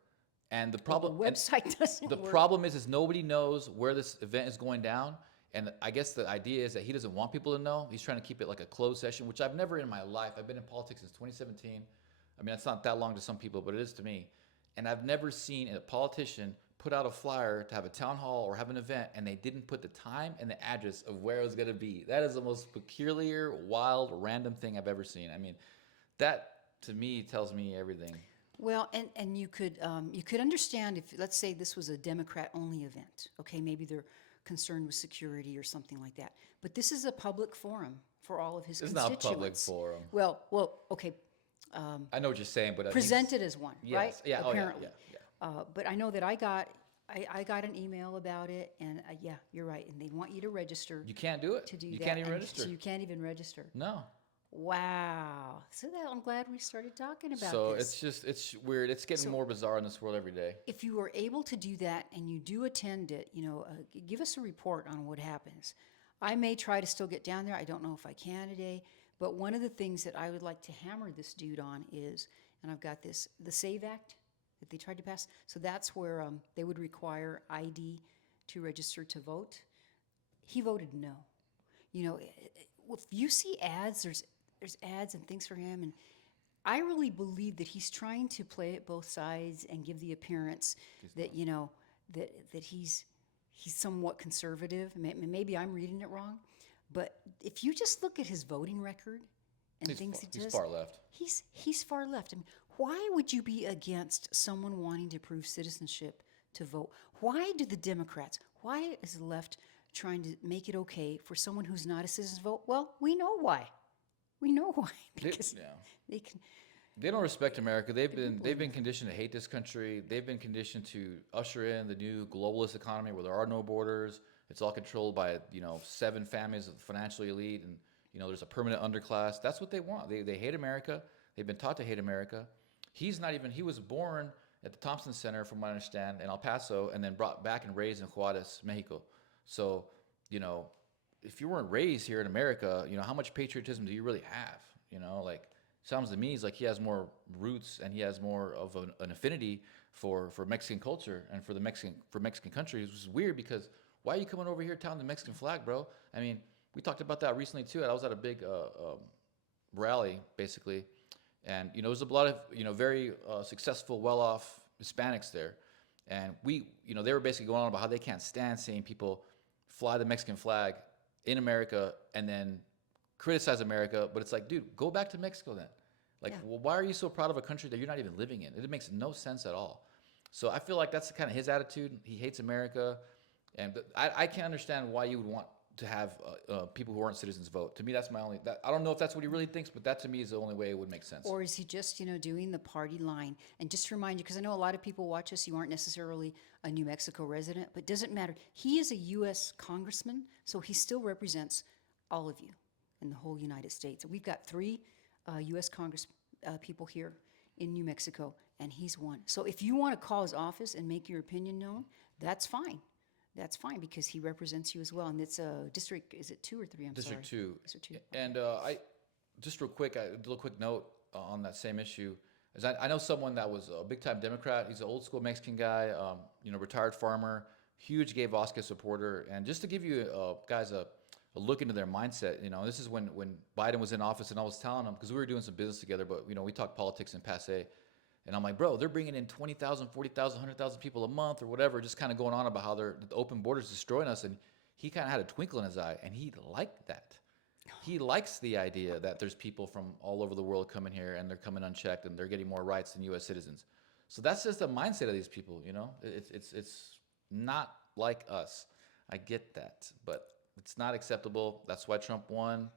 And the problem. The website doesn't work. The problem is nobody knows where this event is going down. And I guess the idea is that he doesn't want people to know. He's trying to keep it like a closed session, which I've never in my life. I've been in politics since 2017. I mean, that's not that long to some people, but it is to me. And I've never seen a politician put out a flyer to have a town hall or have an event, and they didn't put the time and the address of where it was going to be. That is the most peculiar, wild, random thing I've ever seen. I mean, that to me tells me everything. Well, and you could understand if, let's say, this was a Democrat-only event. Okay, maybe they're concerned with security or something like that. But this is a public forum for all of his constituents. It's not a public forum. Well, okay. I know what you're saying, but presented as one, yes. right? Yeah. Apparently. Yeah. But I know that I got an email about it, and yeah, you're right. And they want you to register. You can't do it. To do you that. can't even And register. so you can't even register. No. Wow. So that I'm glad we started talking about So this. it's weird. It's getting So more bizarre in this world every day. if you are able to do that and you do attend it, give us a report on what happens. I may try to still get down there. I don't know if I can today. But one of the things that I would like to hammer this dude on is, and I've got this, the SAVE Act that they tried to pass. So that's where they would require ID to register to vote. He voted no. If you see ads, there's ads and things for him, and I really believe that he's trying to play it both sides and give the appearance that that he's somewhat conservative. Maybe I'm reading it wrong, but if you just look at his voting record and things he He's does, far left. he's far left. I mean, why would you be against someone wanting to prove citizenship to vote? Why do the Democrats? Why is the left trying to make it okay for someone who's not a citizen to vote? Well, we know why. We know why because Yeah. they can. They don't respect America. They've people been in conditioned to hate this country. They've been conditioned to usher in the new globalist economy where there are no borders. It's all controlled by 7 families of the financial elite, and there's a permanent underclass. That's what they want. They hate America. They've been taught to hate America. He's not even. He was born at the Thompson Center, from what I understand, in El Paso, and then brought back and raised in Juarez, Mexico. So, if you weren't raised here in America, how much patriotism do you really have? Like, sounds to me like he has more roots and he has more of an affinity for Mexican culture and for Mexican countries, which is weird because why are you coming over here touting the Mexican flag, bro? I mean, we talked about that recently too. I was at a big rally basically, and there's a lot of very successful, well-off Hispanics there, and they were basically going on about how they can't stand seeing people fly the Mexican flag in America and then criticize America. But it's like, dude, go back to Mexico then. Like, Yeah. well, why are you so proud of a country that you're not even living in? It makes no sense at all. So I feel like that's kind of his attitude. He hates America, and I can't understand why you would want to have people who aren't citizens vote. To me, that's my only. I don't know if that's what he really thinks, but that to me is the only way it would make sense. Or is he just, doing the party line? And just to remind you, because I know a lot of people watch us, you aren't necessarily a New Mexico resident, but it doesn't matter. He is a U.S. congressman, so he still represents all of you in the whole United States. We've got 3 U.S. Congress people here in New Mexico, and he's one. So if you want to call his office and make your opinion known, that's fine. That's fine because he represents you as well. And it's a district, is it 2 or 3? I'm District sorry. 2. District 2. And I just real quick, a little quick note on that same issue. Is I know someone that was a big time Democrat. He's an old school Mexican guy, retired farmer, huge Gabe Vasquez supporter. And just to give you guys a look into their mindset, this is when Biden was in office, and I was telling him, because we were doing some business together, but we talk politics in passe. And I'm like, bro, they're bringing in 20,000, 40,000, 100,000 people a month or whatever, just kind of going on about how the open borders destroying us. And he kind of had a twinkle in his eye, and he liked that. He likes the idea that there's people from all over the world coming here, and they're coming unchecked, and they're getting more rights than U.S. citizens. So that's just the mindset of these people, It's not like us. I get that, but it's not acceptable. That's why Trump won.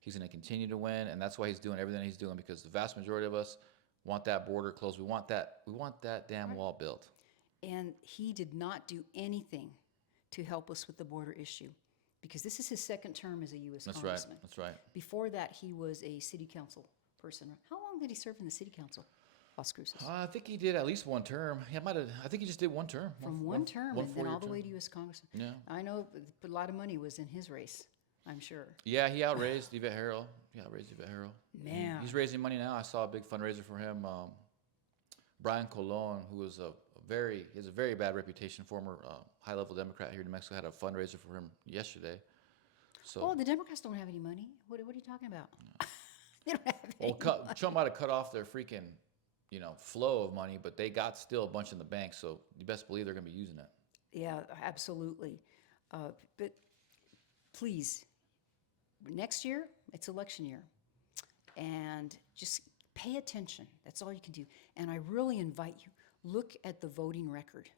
He's going to continue to win, and that's why he's doing everything he's doing, because the vast majority of us want that border closed. We want that damn wall built. And he did not do anything to help us with the border issue because this is his 2nd term as a U.S. That's congressman. right. That's right. Before that, he was a city council person. How long did he serve in the city council, Las Cruces? I think he did at least one term. He might have. I think he just did one term. From one term and then all the way to U.S. congressman. Yeah. I know a lot of money was in his race, I'm sure. Yeah, he outraised Yvette Harrell. Man. He's raising money now. I saw a big fundraiser for him. Brian Colon, who was he has a very bad reputation, former high-level Democrat here in New Mexico, had a fundraiser for him yesterday. So, Oh, the Democrats don't have any money. What are you talking about? They don't have any money. Trump might have cut off their freaking, flow of money, but they got still a bunch in the bank. So you best believe they're going to be using it. Yeah, absolutely. But please, next year, it's election year. And just pay attention. That's all you can do. And I really invite you, look at the voting record.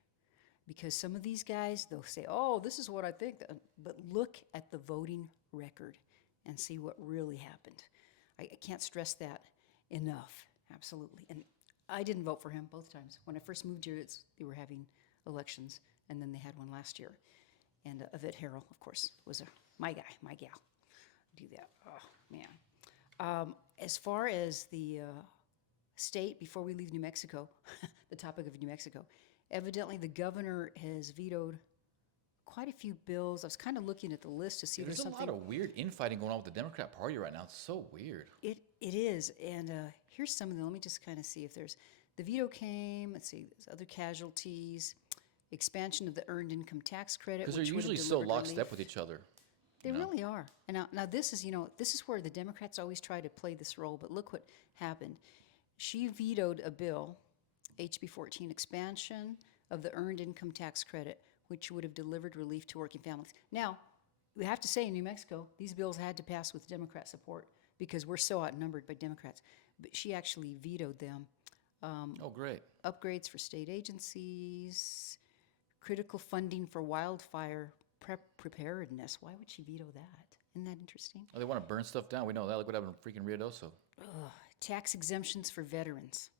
Because some of these guys, they'll say, oh, this is what I think. But look at the voting record and see what really happened. I can't stress that enough. Absolutely. And I didn't vote for him both times. When I first moved here, they were having elections, and then they had one last year. And Yvette Harrell, of course, was my guy, my gal. Do that. Oh, man. As far as the state, before we leave New Mexico, the topic of New Mexico, evidently the governor has vetoed quite a few bills. I was kind of looking at the list to see Yeah, if there's there's a something. lot of weird infighting going on with the Democrat Party right now. It's so weird. It is, and here's some of them. Let me just kind of see if there's the veto came. Let's see, there's other casualties, expansion of the earned income tax credit, Because they're which would have usually so delivered lockstep relief. with each other. They You know? really are. And now this is, this is where the Democrats always try to play this role. But look what happened. She vetoed a bill, HB 14, expansion of the earned income tax credit, which would have delivered relief to working families. Now, we have to say in New Mexico, these bills had to pass with Democrat support because we're so outnumbered by Democrats. But she actually vetoed them. Oh, great. Upgrades for state agencies, critical funding for wildfire preparedness. Why would she veto that? Isn't that interesting? Oh, they want to burn stuff down. We know that. Look what happened in freaking Rio Doso. Tax exemptions for veterans.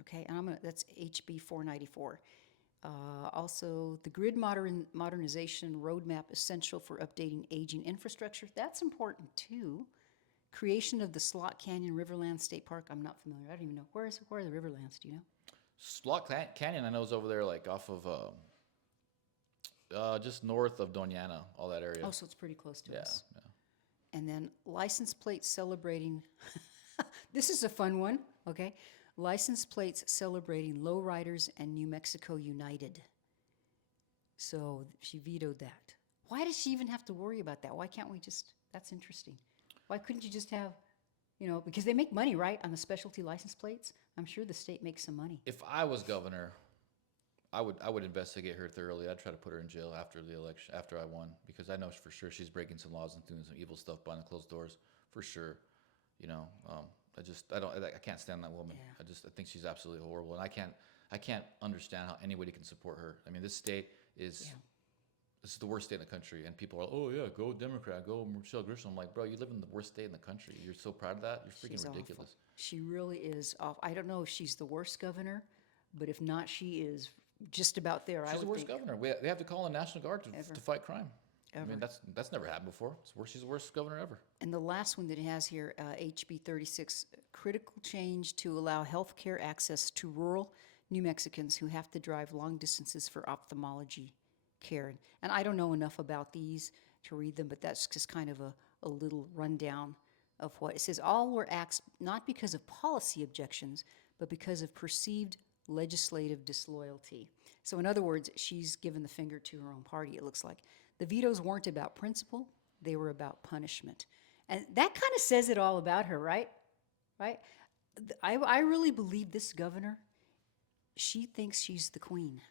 Okay, and that's HB 494. Also, the grid modernization roadmap essential for updating aging infrastructure. That's important too. Creation of the Slot Canyon Riverland State Park. I'm not familiar. I don't even know. Where are the Riverlands? Do you know? Slot Canyon, I know, is over there, like off of just north of Doñana, all that area. Oh, so it's pretty close to Yeah, us. yeah. And then license plates celebrating. This is a fun one. Okay, license plates celebrating lowriders and New Mexico United. So she vetoed that. Why does she even have to worry about that? Why can't we just? That's interesting. Why couldn't you just have, because they make money, right, on the specialty license plates? I'm sure the state makes some money. If I was governor, I would investigate her thoroughly. I'd try to put her in jail after the election, after I won, because I know for sure she's breaking some laws and doing some evil stuff behind the closed doors, for sure. I can't stand that woman. Yeah. I think she's absolutely horrible, and I can't understand how anybody can support her. I mean, this state is. Yeah. This is the worst state in the country, and people are like, oh yeah, go Democrat, go Michelle Grisham. I'm like, bro, you live in the worst state in the country. You're so proud of that. You're freaking She's ridiculous. awful. She really is off. I don't know if she's the worst governor, but if not, she is just about there. She's the worst governor. They have to call in National Guard to fight crime. I mean, that's never happened before. She's the worst governor ever. And the last one that it has here, HB 36, critical change to allow health care access to rural New Mexicans who have to drive long distances for ophthalmology care. And I don't know enough about these to read them, but that's just kind of a little rundown of what it says. All were axed not because of policy objections, but because of perceived legislative disloyalty. So in other words, she's given the finger to her own party, it looks like. The vetoes weren't about principle, they were about punishment. And that kind of says it all about her, right? Right? I really believe this governor, she thinks she's the queen.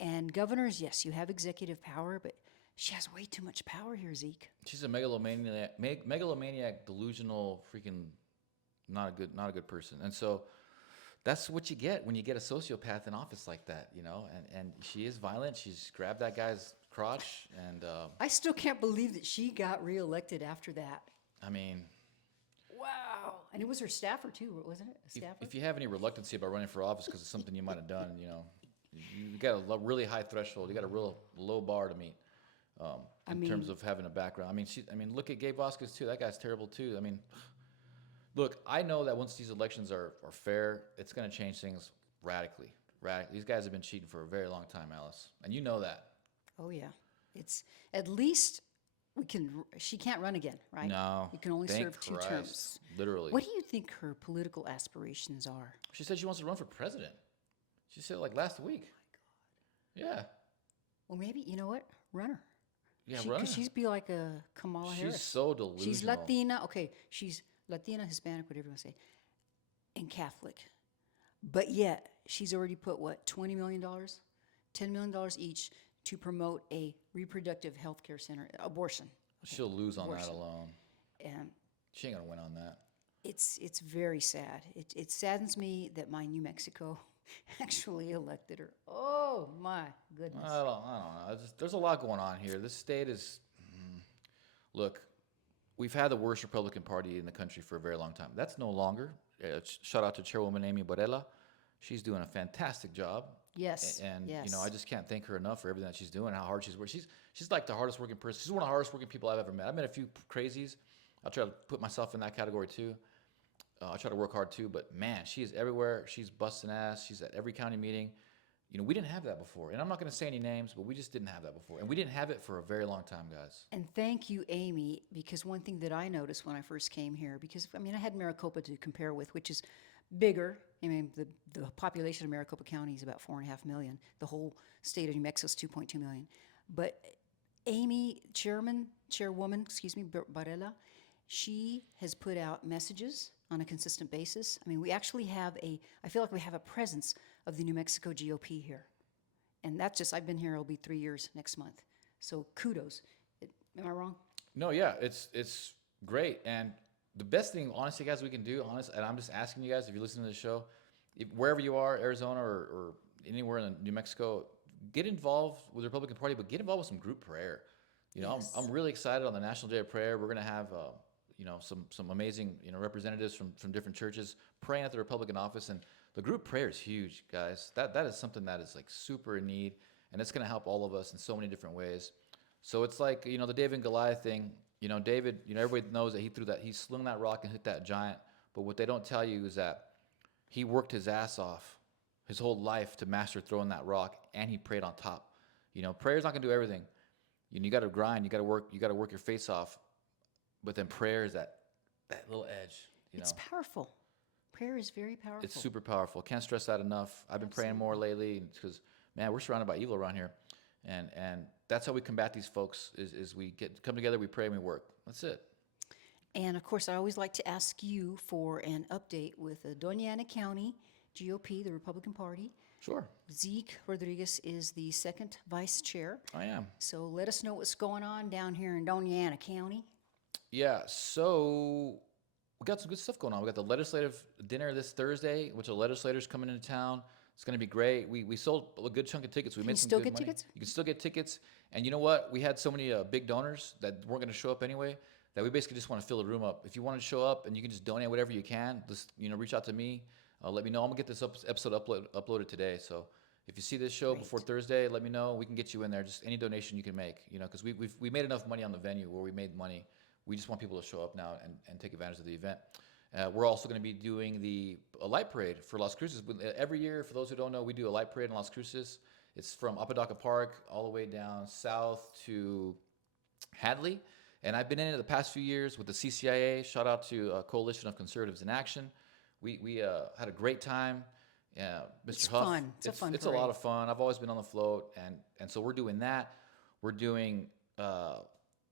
And governors, yes, you have executive power, but she has way too much power here, Zeke. She's a megalomaniac, delusional, freaking not a good person. And so that's what you get when you get a sociopath in office like that, And she is violent. She's grabbed that guy's crotch, and I still can't believe that she got reelected after that. I mean, wow. And it was her staffer too, wasn't it? A staffer? if you have any reluctancy about running for office because it's something you might have done, you got a really high threshold. You got a real low bar to meet in terms of having a background. I mean, look at Gabe Vasquez too. That guy's terrible too. I mean, look, I know that once these elections are fair, it's going to change things radically. These guys have been cheating for a very long time, Alice, and you know that. Oh yeah, it's at least she can't run again, right? No, you can only thank serve 2 Christ. terms. Literally. What do you think her political aspirations are? She said she wants to run for president. She said it like last week. Oh my God. Yeah. Well, maybe you know what? Run her. Yeah, run her. Because she's be like a Kamala Harris. She's so delusional. She's Latina. Okay, she's Latina, Hispanic, whatever you want to say, and Catholic. But yet, she's already put, what, $20 million? $10 million each to promote a reproductive health care center, abortion. Okay. She'll lose on that alone. And she ain't going to win on that. it's very sad. It saddens me that my New Mexico actually elected her. Oh, my goodness. I don't know. There's a lot going on here. This state is, look, we've had the worst Republican Party in the country for a very long time. That's no longer. Shout out to Chairwoman Amy Borrella. She's doing a fantastic job. Yes. And yes. I just can't thank her enough for everything that she's doing, how hard she's working. She's like the hardest working person. She's one of the hardest working people I've ever met. I've met a few crazies, I try to put myself in that category too. I try to work hard too, but man, she is everywhere. She's busting ass. She's at every county meeting. We didn't have that before. And I'm not going to say any names, but we just didn't have that before. And we didn't have it for a very long time, guys. And thank you, Amy, because one thing that I noticed when I first came here, because I mean, I had Maricopa to compare with, which is bigger. I mean, the population of Maricopa County is about 4.5 million. The whole state of New Mexico is 2.2 million. But Amy, chairwoman, excuse me, Barela, she has put out messages on a consistent basis. I mean, we actually have I feel like we have a presence of the New Mexico GOP here. And that's just, I've been here, it'll be 3 years next month. So kudos. Am I wrong? No, yeah, it's great. And the best thing, honestly, guys, we can do, and I'm just asking you guys, if you're listening to the show, wherever you are, Arizona or anywhere in New Mexico, get involved with the Republican Party, but get involved with some group prayer. Yes. I'm really excited on the National Day of Prayer. We're going to have, some amazing, representatives from different churches praying at the Republican office. And the group prayer is huge, guys. That is something that is like super in need, and it's going to help all of us in so many different ways. So it's like, the David and Goliath thing. David, everybody knows that he slung that rock and hit that giant. But what they don't tell you is that he worked his ass off his whole life to master throwing that rock, and he prayed on top. Prayer's not gonna do everything. You got to grind. You got to work your face off. But then prayer is that little edge. It's powerful. Prayer is very powerful. It's super powerful. Can't stress that enough. I've been praying more lately because, man, we're surrounded by evil around here. And that's how we combat these folks is we come together, we pray, and we work. That's it. And of course, I always like to ask you for an update with the Doña Ana County GOP, the Republican Party. Sure. Zeke Rodriguez is the second vice chair. I am. So let us know what's going on down here in Doña Ana County. Yeah, so we got some good stuff going on. We got the legislative dinner this Thursday, which the legislators coming into town. It's going to be great. We sold a good chunk of tickets. We made some still good get money. tickets? You can still get tickets. And you know what? We had so many big donors that weren't going to show up anyway that we basically just want to fill the room up. If you want to show up and you can just donate whatever you can, just reach out to me. Let me know. I'm going to get this episode uploaded today. So if you see this show before Thursday, let me know. We can get you in there. Just any donation you can make, because we made enough money on the venue where we made money. We just want people to show up now and take advantage of the event. We're also going to be doing a light parade for Las Cruces. Every year, for those who don't know, we do a light parade in Las Cruces. It's from Apodaca Park all the way down south to Hadley. And I've been in it the past few years with the CCIA. Shout out to Coalition of Conservatives in Action. We had a great time. Mr. It's Huff. fun. It's a fun It's a lot parade. of fun. I've always been on the float, and so we're doing that. We're doing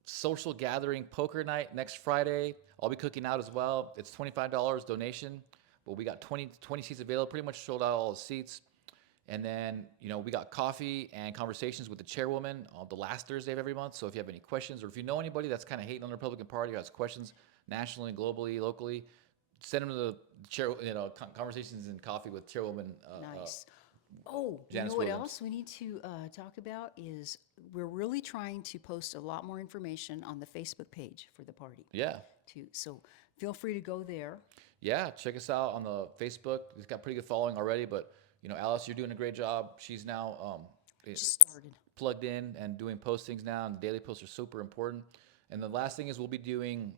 social gathering poker night next Friday. I'll be cooking out as well. It's $25 donation, but we got 20 seats available. Pretty much sold out all the seats. And then, we got coffee and conversations with the chairwoman on the last Thursday of every month. So if you have any questions, or if you know anybody that's kind of hating on the Republican Party or has questions nationally, globally, locally, send them to the chair, conversations and coffee with chairwoman. Nice. You Janice know what Williams. else we need to talk about is we're really trying to post a lot more information on the Facebook page for the party. Yeah. So feel free to go there. Yeah, check us out on the Facebook. It's got pretty good following already, but Alice, you're doing a great job. She's now Just started. plugged in and doing postings now, and the daily posts are super important. And the last thing is we'll be doing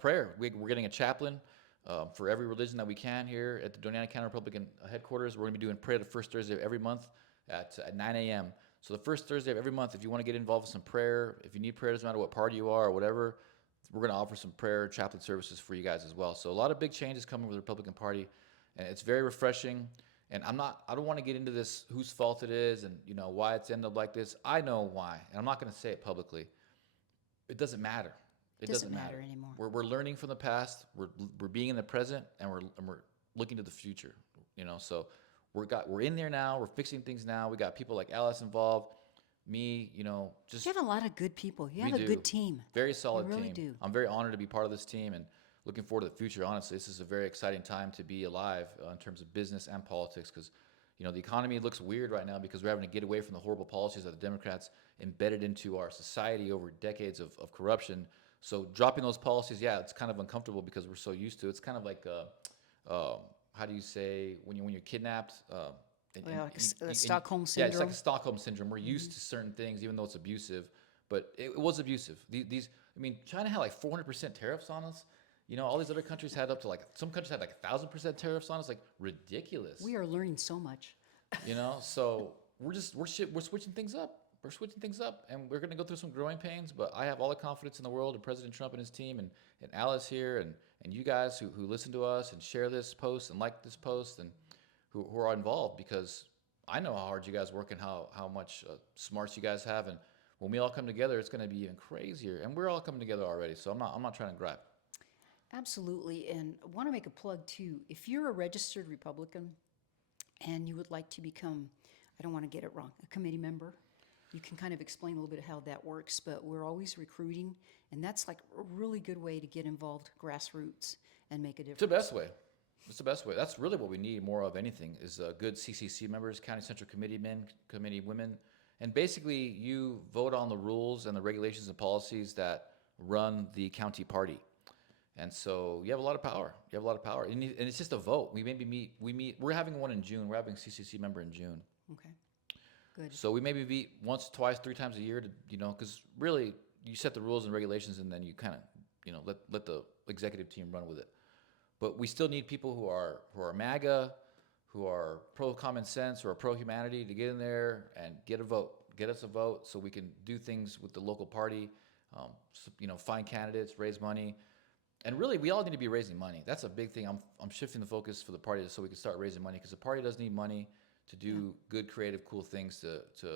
prayer. We're getting a chaplain for every religion that we can here at the Doña Ana County Republican headquarters. We're going to be doing prayer the first Thursday of every month at 9 a.m. So the first Thursday of every month, if you want to get involved with some prayer, if you need prayer, doesn't matter what party you are or whatever, we're going to offer some prayer chaplain services for you guys as well. So a lot of big changes coming with the Republican Party, and it's very refreshing. And I don't want to get into this whose fault it is and why it's ended up like this. I know why, and I'm not going to say it publicly. It doesn't matter. It doesn't matter anymore. We're learning from the past. We're being in the present, and we're looking to the future. So we're in there now. We're fixing things now. We got people like Alice involved. Me, just You have a lot of good people. You we have a do. good team. Very solid You really team. do. I'm very honored to be part of this team and looking forward to the future. Honestly, this is a very exciting time to be alive in terms of business and politics because, the economy looks weird right now because we're having to get away from the horrible policies that the Democrats embedded into our society over decades of corruption. So dropping those policies, it's kind of uncomfortable because we're so used to it. It's kind of like, how do you say, when you're kidnapped? Stockholm Yeah, it's syndrome. like a Stockholm syndrome. We're used to certain things, even though it's abusive. But it was abusive. I mean, China had like 400% tariffs on us. All these other countries had up to like, some countries had like 1,000% tariffs on us, like ridiculous. We are learning so much. So we're switching things up. We're switching things up, and we're going to go through some growing pains. But I have all the confidence in the world in President Trump and his team, and Alice here, and you guys who listen to us and share this post and like this post, and who are involved, because I know how hard you guys work and how much smarts you guys have, and when we all come together, it's going to be even crazier. And we're all coming together already, so I'm not trying to gripe. Absolutely. And I want to make a plug too. If you're a registered Republican and you would like to become, I don't want to get it wrong, a committee member, you can kind of explain a little bit of how that works, but we're always recruiting, and that's like a really good way to get involved grassroots and make a difference. It's the best way. It's the best way. That's really what we need more of anything is good CCC members, County Central Committee men, committee women. And basically, you vote on the rules and the regulations and policies that run the county party. And so you have a lot of power. You have a lot of power. And it's just a vote. We're having one in June. We're having a CCC member in June. Okay, good. So we maybe meet once, twice, 3 times a year to, because really you set the rules and regulations and then you kind of, let the executive team run with it. But we still need people who are MAGA, who are pro common sense or pro humanity to get in there and get us a vote so we can do things with the local party, find candidates, raise money. And really, we all need to be raising money. That's a big thing. I'm shifting the focus for the party so we can start raising money, because the party does need money to do good, creative, cool things to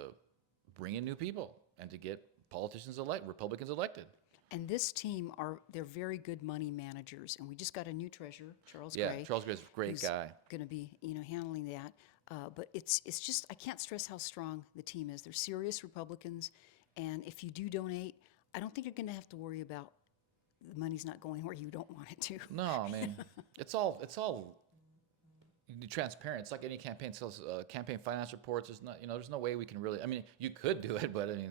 bring in new people and to get Republicans elected. And this team they're very good money managers, and we just got a new treasurer, Charles Gray. Yeah, Charles Gray's a great guy. Going to be handling that. But it's just, I can't stress how strong the team is. They're serious Republicans, and if you do donate, I don't think you're going to have to worry about the money's not going where you don't want it to. No, I mean, it's all transparent. It's like any campaign sells campaign finance reports. There's no way we can really. I mean, you could do it, but I mean,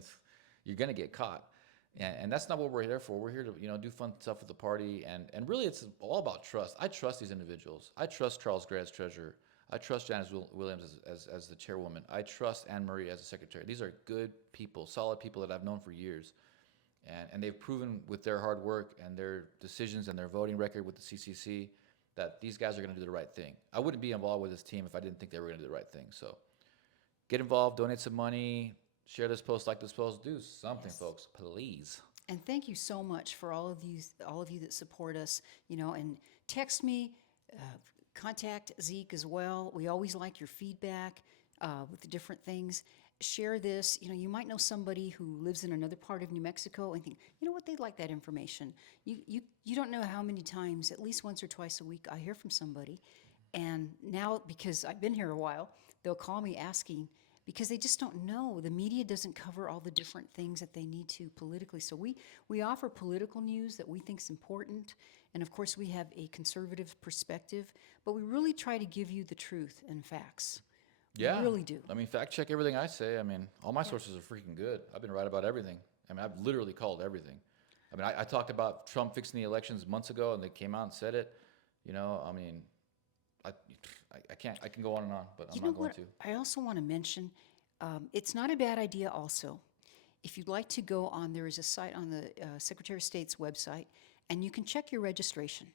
you're gonna get caught, and that's not what we're here for. We're here to do fun stuff with the party, and really, it's all about trust. I trust these individuals. I trust Charles Gray as treasurer. I trust Janice Williams as the chairwoman. I trust Anne Marie as the secretary. These are good people, solid people that I've known for years. And they've proven with their hard work and their decisions and their voting record with the CCC that these guys are going to do the right thing. I wouldn't be involved with this team if I didn't think they were going to do the right thing. So get involved, donate some money, share this post, like this post, do something, folks, please. And thank you so much for all of you that support us, and text me, contact Zeke as well. We always like your feedback with the different things. Share this. You might know somebody who lives in another part of New Mexico and think, what, they'd like that information. You don't know how many times, at least once or twice a week, I hear from somebody. And now, because I've been here a while, they'll call me asking, because they just don't know. The media doesn't cover all the different things that they need to politically. So we offer political news that we think is important. And of course, we have a conservative perspective, but we really try to give you the truth and facts. Yeah, we really do. I mean, fact check everything I say. I mean, all my sources are freaking good. I've been right about everything. I mean, I've literally called everything. I mean, I talked about Trump fixing the elections months ago, and they came out and said it. I mean, I can't. I can go on and on, but I'm not going to. I also want to mention, it's not a bad idea. Also, if you'd like to go on, there is a site on the Secretary of State's website, and you can check your registration.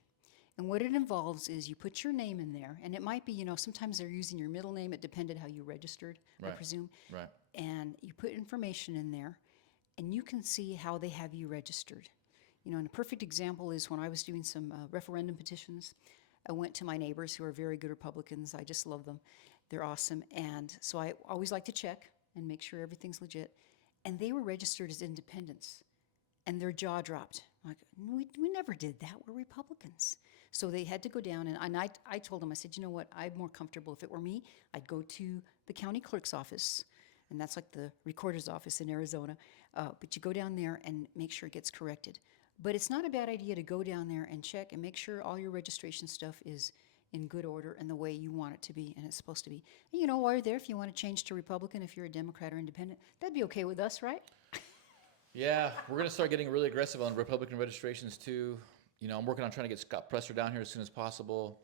And what it involves is you put your name in there, and it might be, sometimes they're using your middle name. It depended how you registered, I presume. Right. And you put information in there, and you can see how they have you registered. And a perfect example is when I was doing some referendum petitions, I went to my neighbors who are very good Republicans. I just love them. They're awesome. And so I always like to check and make sure everything's legit. And they were registered as independents, and their jaw dropped. Like, we never did that. We're Republicans. So they had to go down, and I told them, I said, you know what, I'm more comfortable. If it were me, I'd go to the county clerk's office, and that's like the recorder's office in Arizona. But you go down there and make sure it gets corrected. But it's not a bad idea to go down there and check and make sure all your registration stuff is in good order and the way you want it to be and it's supposed to be. And while you're there, if you want to change to Republican, if you're a Democrat or independent, that'd be okay with us, right? Yeah, we're going to start getting really aggressive on Republican registrations too. I'm working on trying to get Scott Presser down here as soon as possible.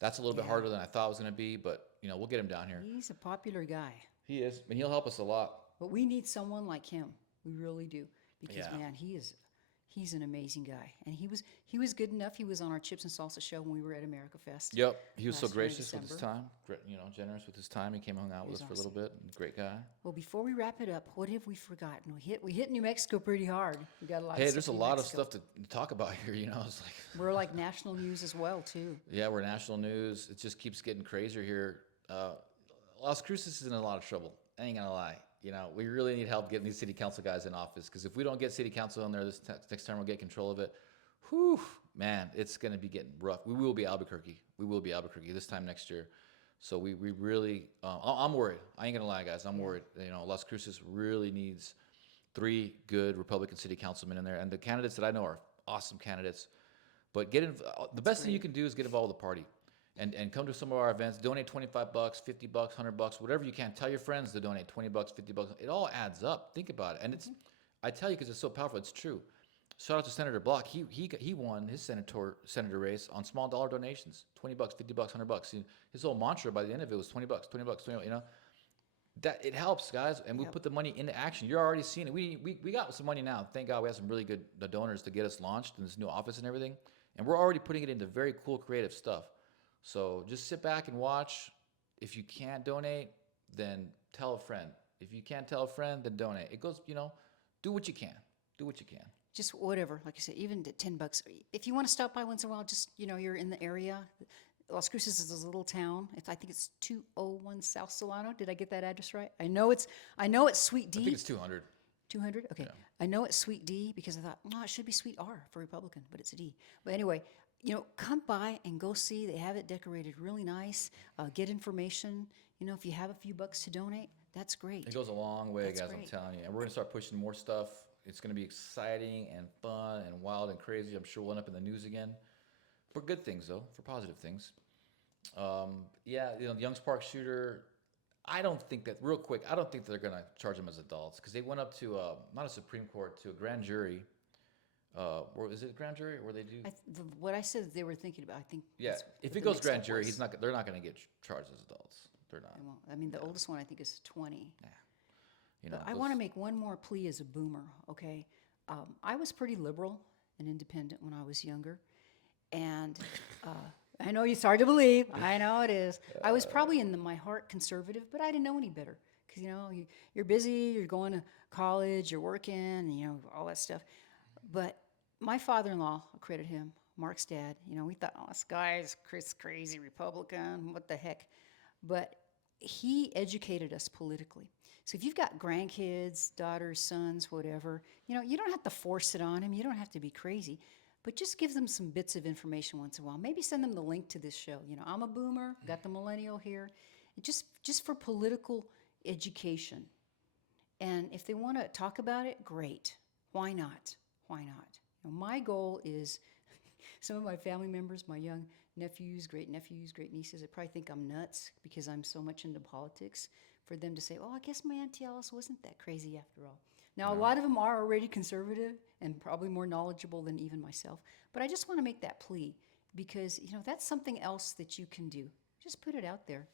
That's a little bit harder than I thought it was going to be, but, we'll get him down here. He's a popular guy. He is, and he'll help us a lot. But we need someone like him. We really do. because Yeah. man, he's an amazing guy, and he was good enough. He was on our Chips and Salsa show when we were at America Fest. Yep, he was so Last year in gracious with his December. time, generous with his time. He came and hung out He with was us for a little awesome. bit. Great guy. Well, before we wrap it up, what have we forgotten? We hit New Mexico pretty hard. We got a lot Hey, of there's stuff a in New lot of Mexico. stuff to talk about here. It's like, We're like national news as well too. yeah, we're national news. It just keeps getting crazier here. Las Cruces is in a lot of trouble. I ain't gonna lie. We really need help getting these city council guys in office, because if we don't get city council in there next time, we'll get control of it. Whew, man, it's gonna be getting rough. We will be Albuquerque. We will be Albuquerque this time next year. So we really, I'm worried. I ain't gonna lie, guys. I'm worried. Las Cruces really needs 3 good Republican city councilmen in there, and the candidates that I know are awesome candidates. But the best thing you can do is get involved with the party, and come to some of our events. Donate $25, $50, $100, whatever you can. Tell your friends to donate $20, $50. It all adds up. Think about it, and I tell you, because it's so powerful. It's true. Shout out to Senator Block. He won his senator race on small dollar donations, $20, $50, $100. His whole mantra by the end of it was $20, $20, $20. That it helps, guys, and we put the money into action. You're already seeing it. We got some money now. Thank God we have some really good donors to get us launched in this new office and everything, and we're already putting it into very cool, creative stuff. So just sit back and watch. If you can't donate, then tell a friend. If you can't tell a friend, then donate. It goes, do what you can. Do what you can. Just whatever, like I said, even at $10. If you want to stop by once in a while, just you're in the area. Las Cruces is a little town. I think it's 201 South Solano. Did I get that address right? I know it's Sweet D. I think it's 200. 200? Okay. Yeah. I know it's Sweet D because I thought, no, it should be Sweet R for Republican, but it's a D. But anyway, come by and go see. They have it decorated really nice. Get information. If you have a few bucks to donate, that's great. It goes a long way, That's guys, I'm great. telling you. And we're going to start pushing more stuff. It's going to be exciting and fun and wild and crazy. I'm sure we'll end up in the news again. For good things, though, for positive things. The Youngs Park shooter, I don't think that they're going to charge them as adults, because they went up to, not a Supreme Court, to a grand jury. Or is it a grand jury where they do? What I said that they were thinking about, I think. Yeah, that's if what it the goes next grand step jury, was. they're not going to get charged as adults. They're not. They won't. I mean, the oldest one I think is 20. But I those- want to make one more plea as a boomer, okay? I was pretty liberal and independent when I was younger. And I know it's hard to believe. I know it is. I was probably in my heart conservative, but I didn't know any better. Because, you're busy, you're going to college, you're working, and, all that stuff. But my father-in-law, I'll credit him, Mark's dad, we thought, oh, this guy's crazy Republican, what the heck? But he educated us politically. So if you've got grandkids, daughters, sons, whatever, you don't have to force it on them. You don't have to be crazy, but just give them some bits of information once in a while. Maybe send them the link to this show. I'm a boomer, got the millennial here, and just for political education. And if they want to talk about it, great. Why not? Why not? My goal is some of my family members, my young nephews, great nieces, they probably think I'm nuts because I'm so much into politics, for them to say, oh, I guess my Auntie Alice wasn't that crazy after all. Now, a lot of them are already conservative and probably more knowledgeable than even myself, but I just want to make that plea because, that's something else that you can do. Just put it out there,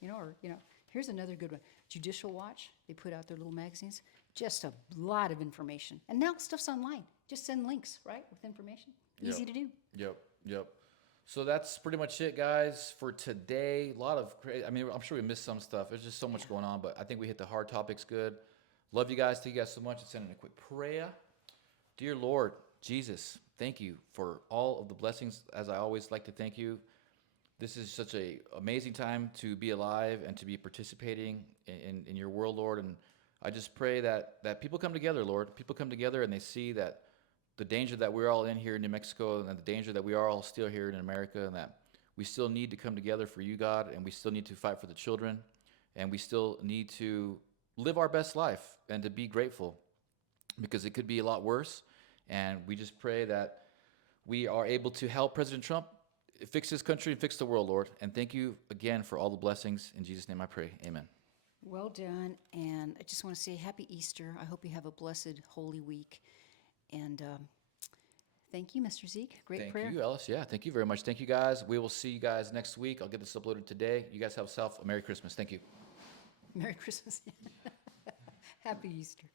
here's another good one. Judicial Watch, they put out their little magazines, just a lot of information. And now stuff's online. Just send links, right, with information. Easy to do. Yep. So that's pretty much it, guys, for today. A lot of I'm sure we missed some stuff. There's just so much going on, but I think we hit the hard topics good. Love you guys. Thank you guys so much. Let's send in a quick prayer. Dear Lord Jesus, thank you for all of the blessings, as I always like to thank you. This is such an amazing time to be alive and to be participating in your world, Lord. And I just pray that people come together, Lord. People come together and they see that the danger that we're all in here in New Mexico, and the danger that we are all still here in America, and that we still need to come together for you, God, and we still need to fight for the children, and we still need to live our best life and to be grateful, because it could be a lot worse. And we just pray that we are able to help President Trump fix this country and fix the world, Lord. And thank you again for all the blessings. In Jesus' name I pray. Amen. Well done. And I just want to say happy Easter. I hope you have a blessed Holy Week. And thank you, Mr. Zeke. Great prayer. Thank you, Ellis. Yeah, thank you very much. Thank you, guys. We will see you guys next week. I'll get this uploaded today. You guys have yourself a Merry Christmas. Thank you. Merry Christmas. Happy Easter.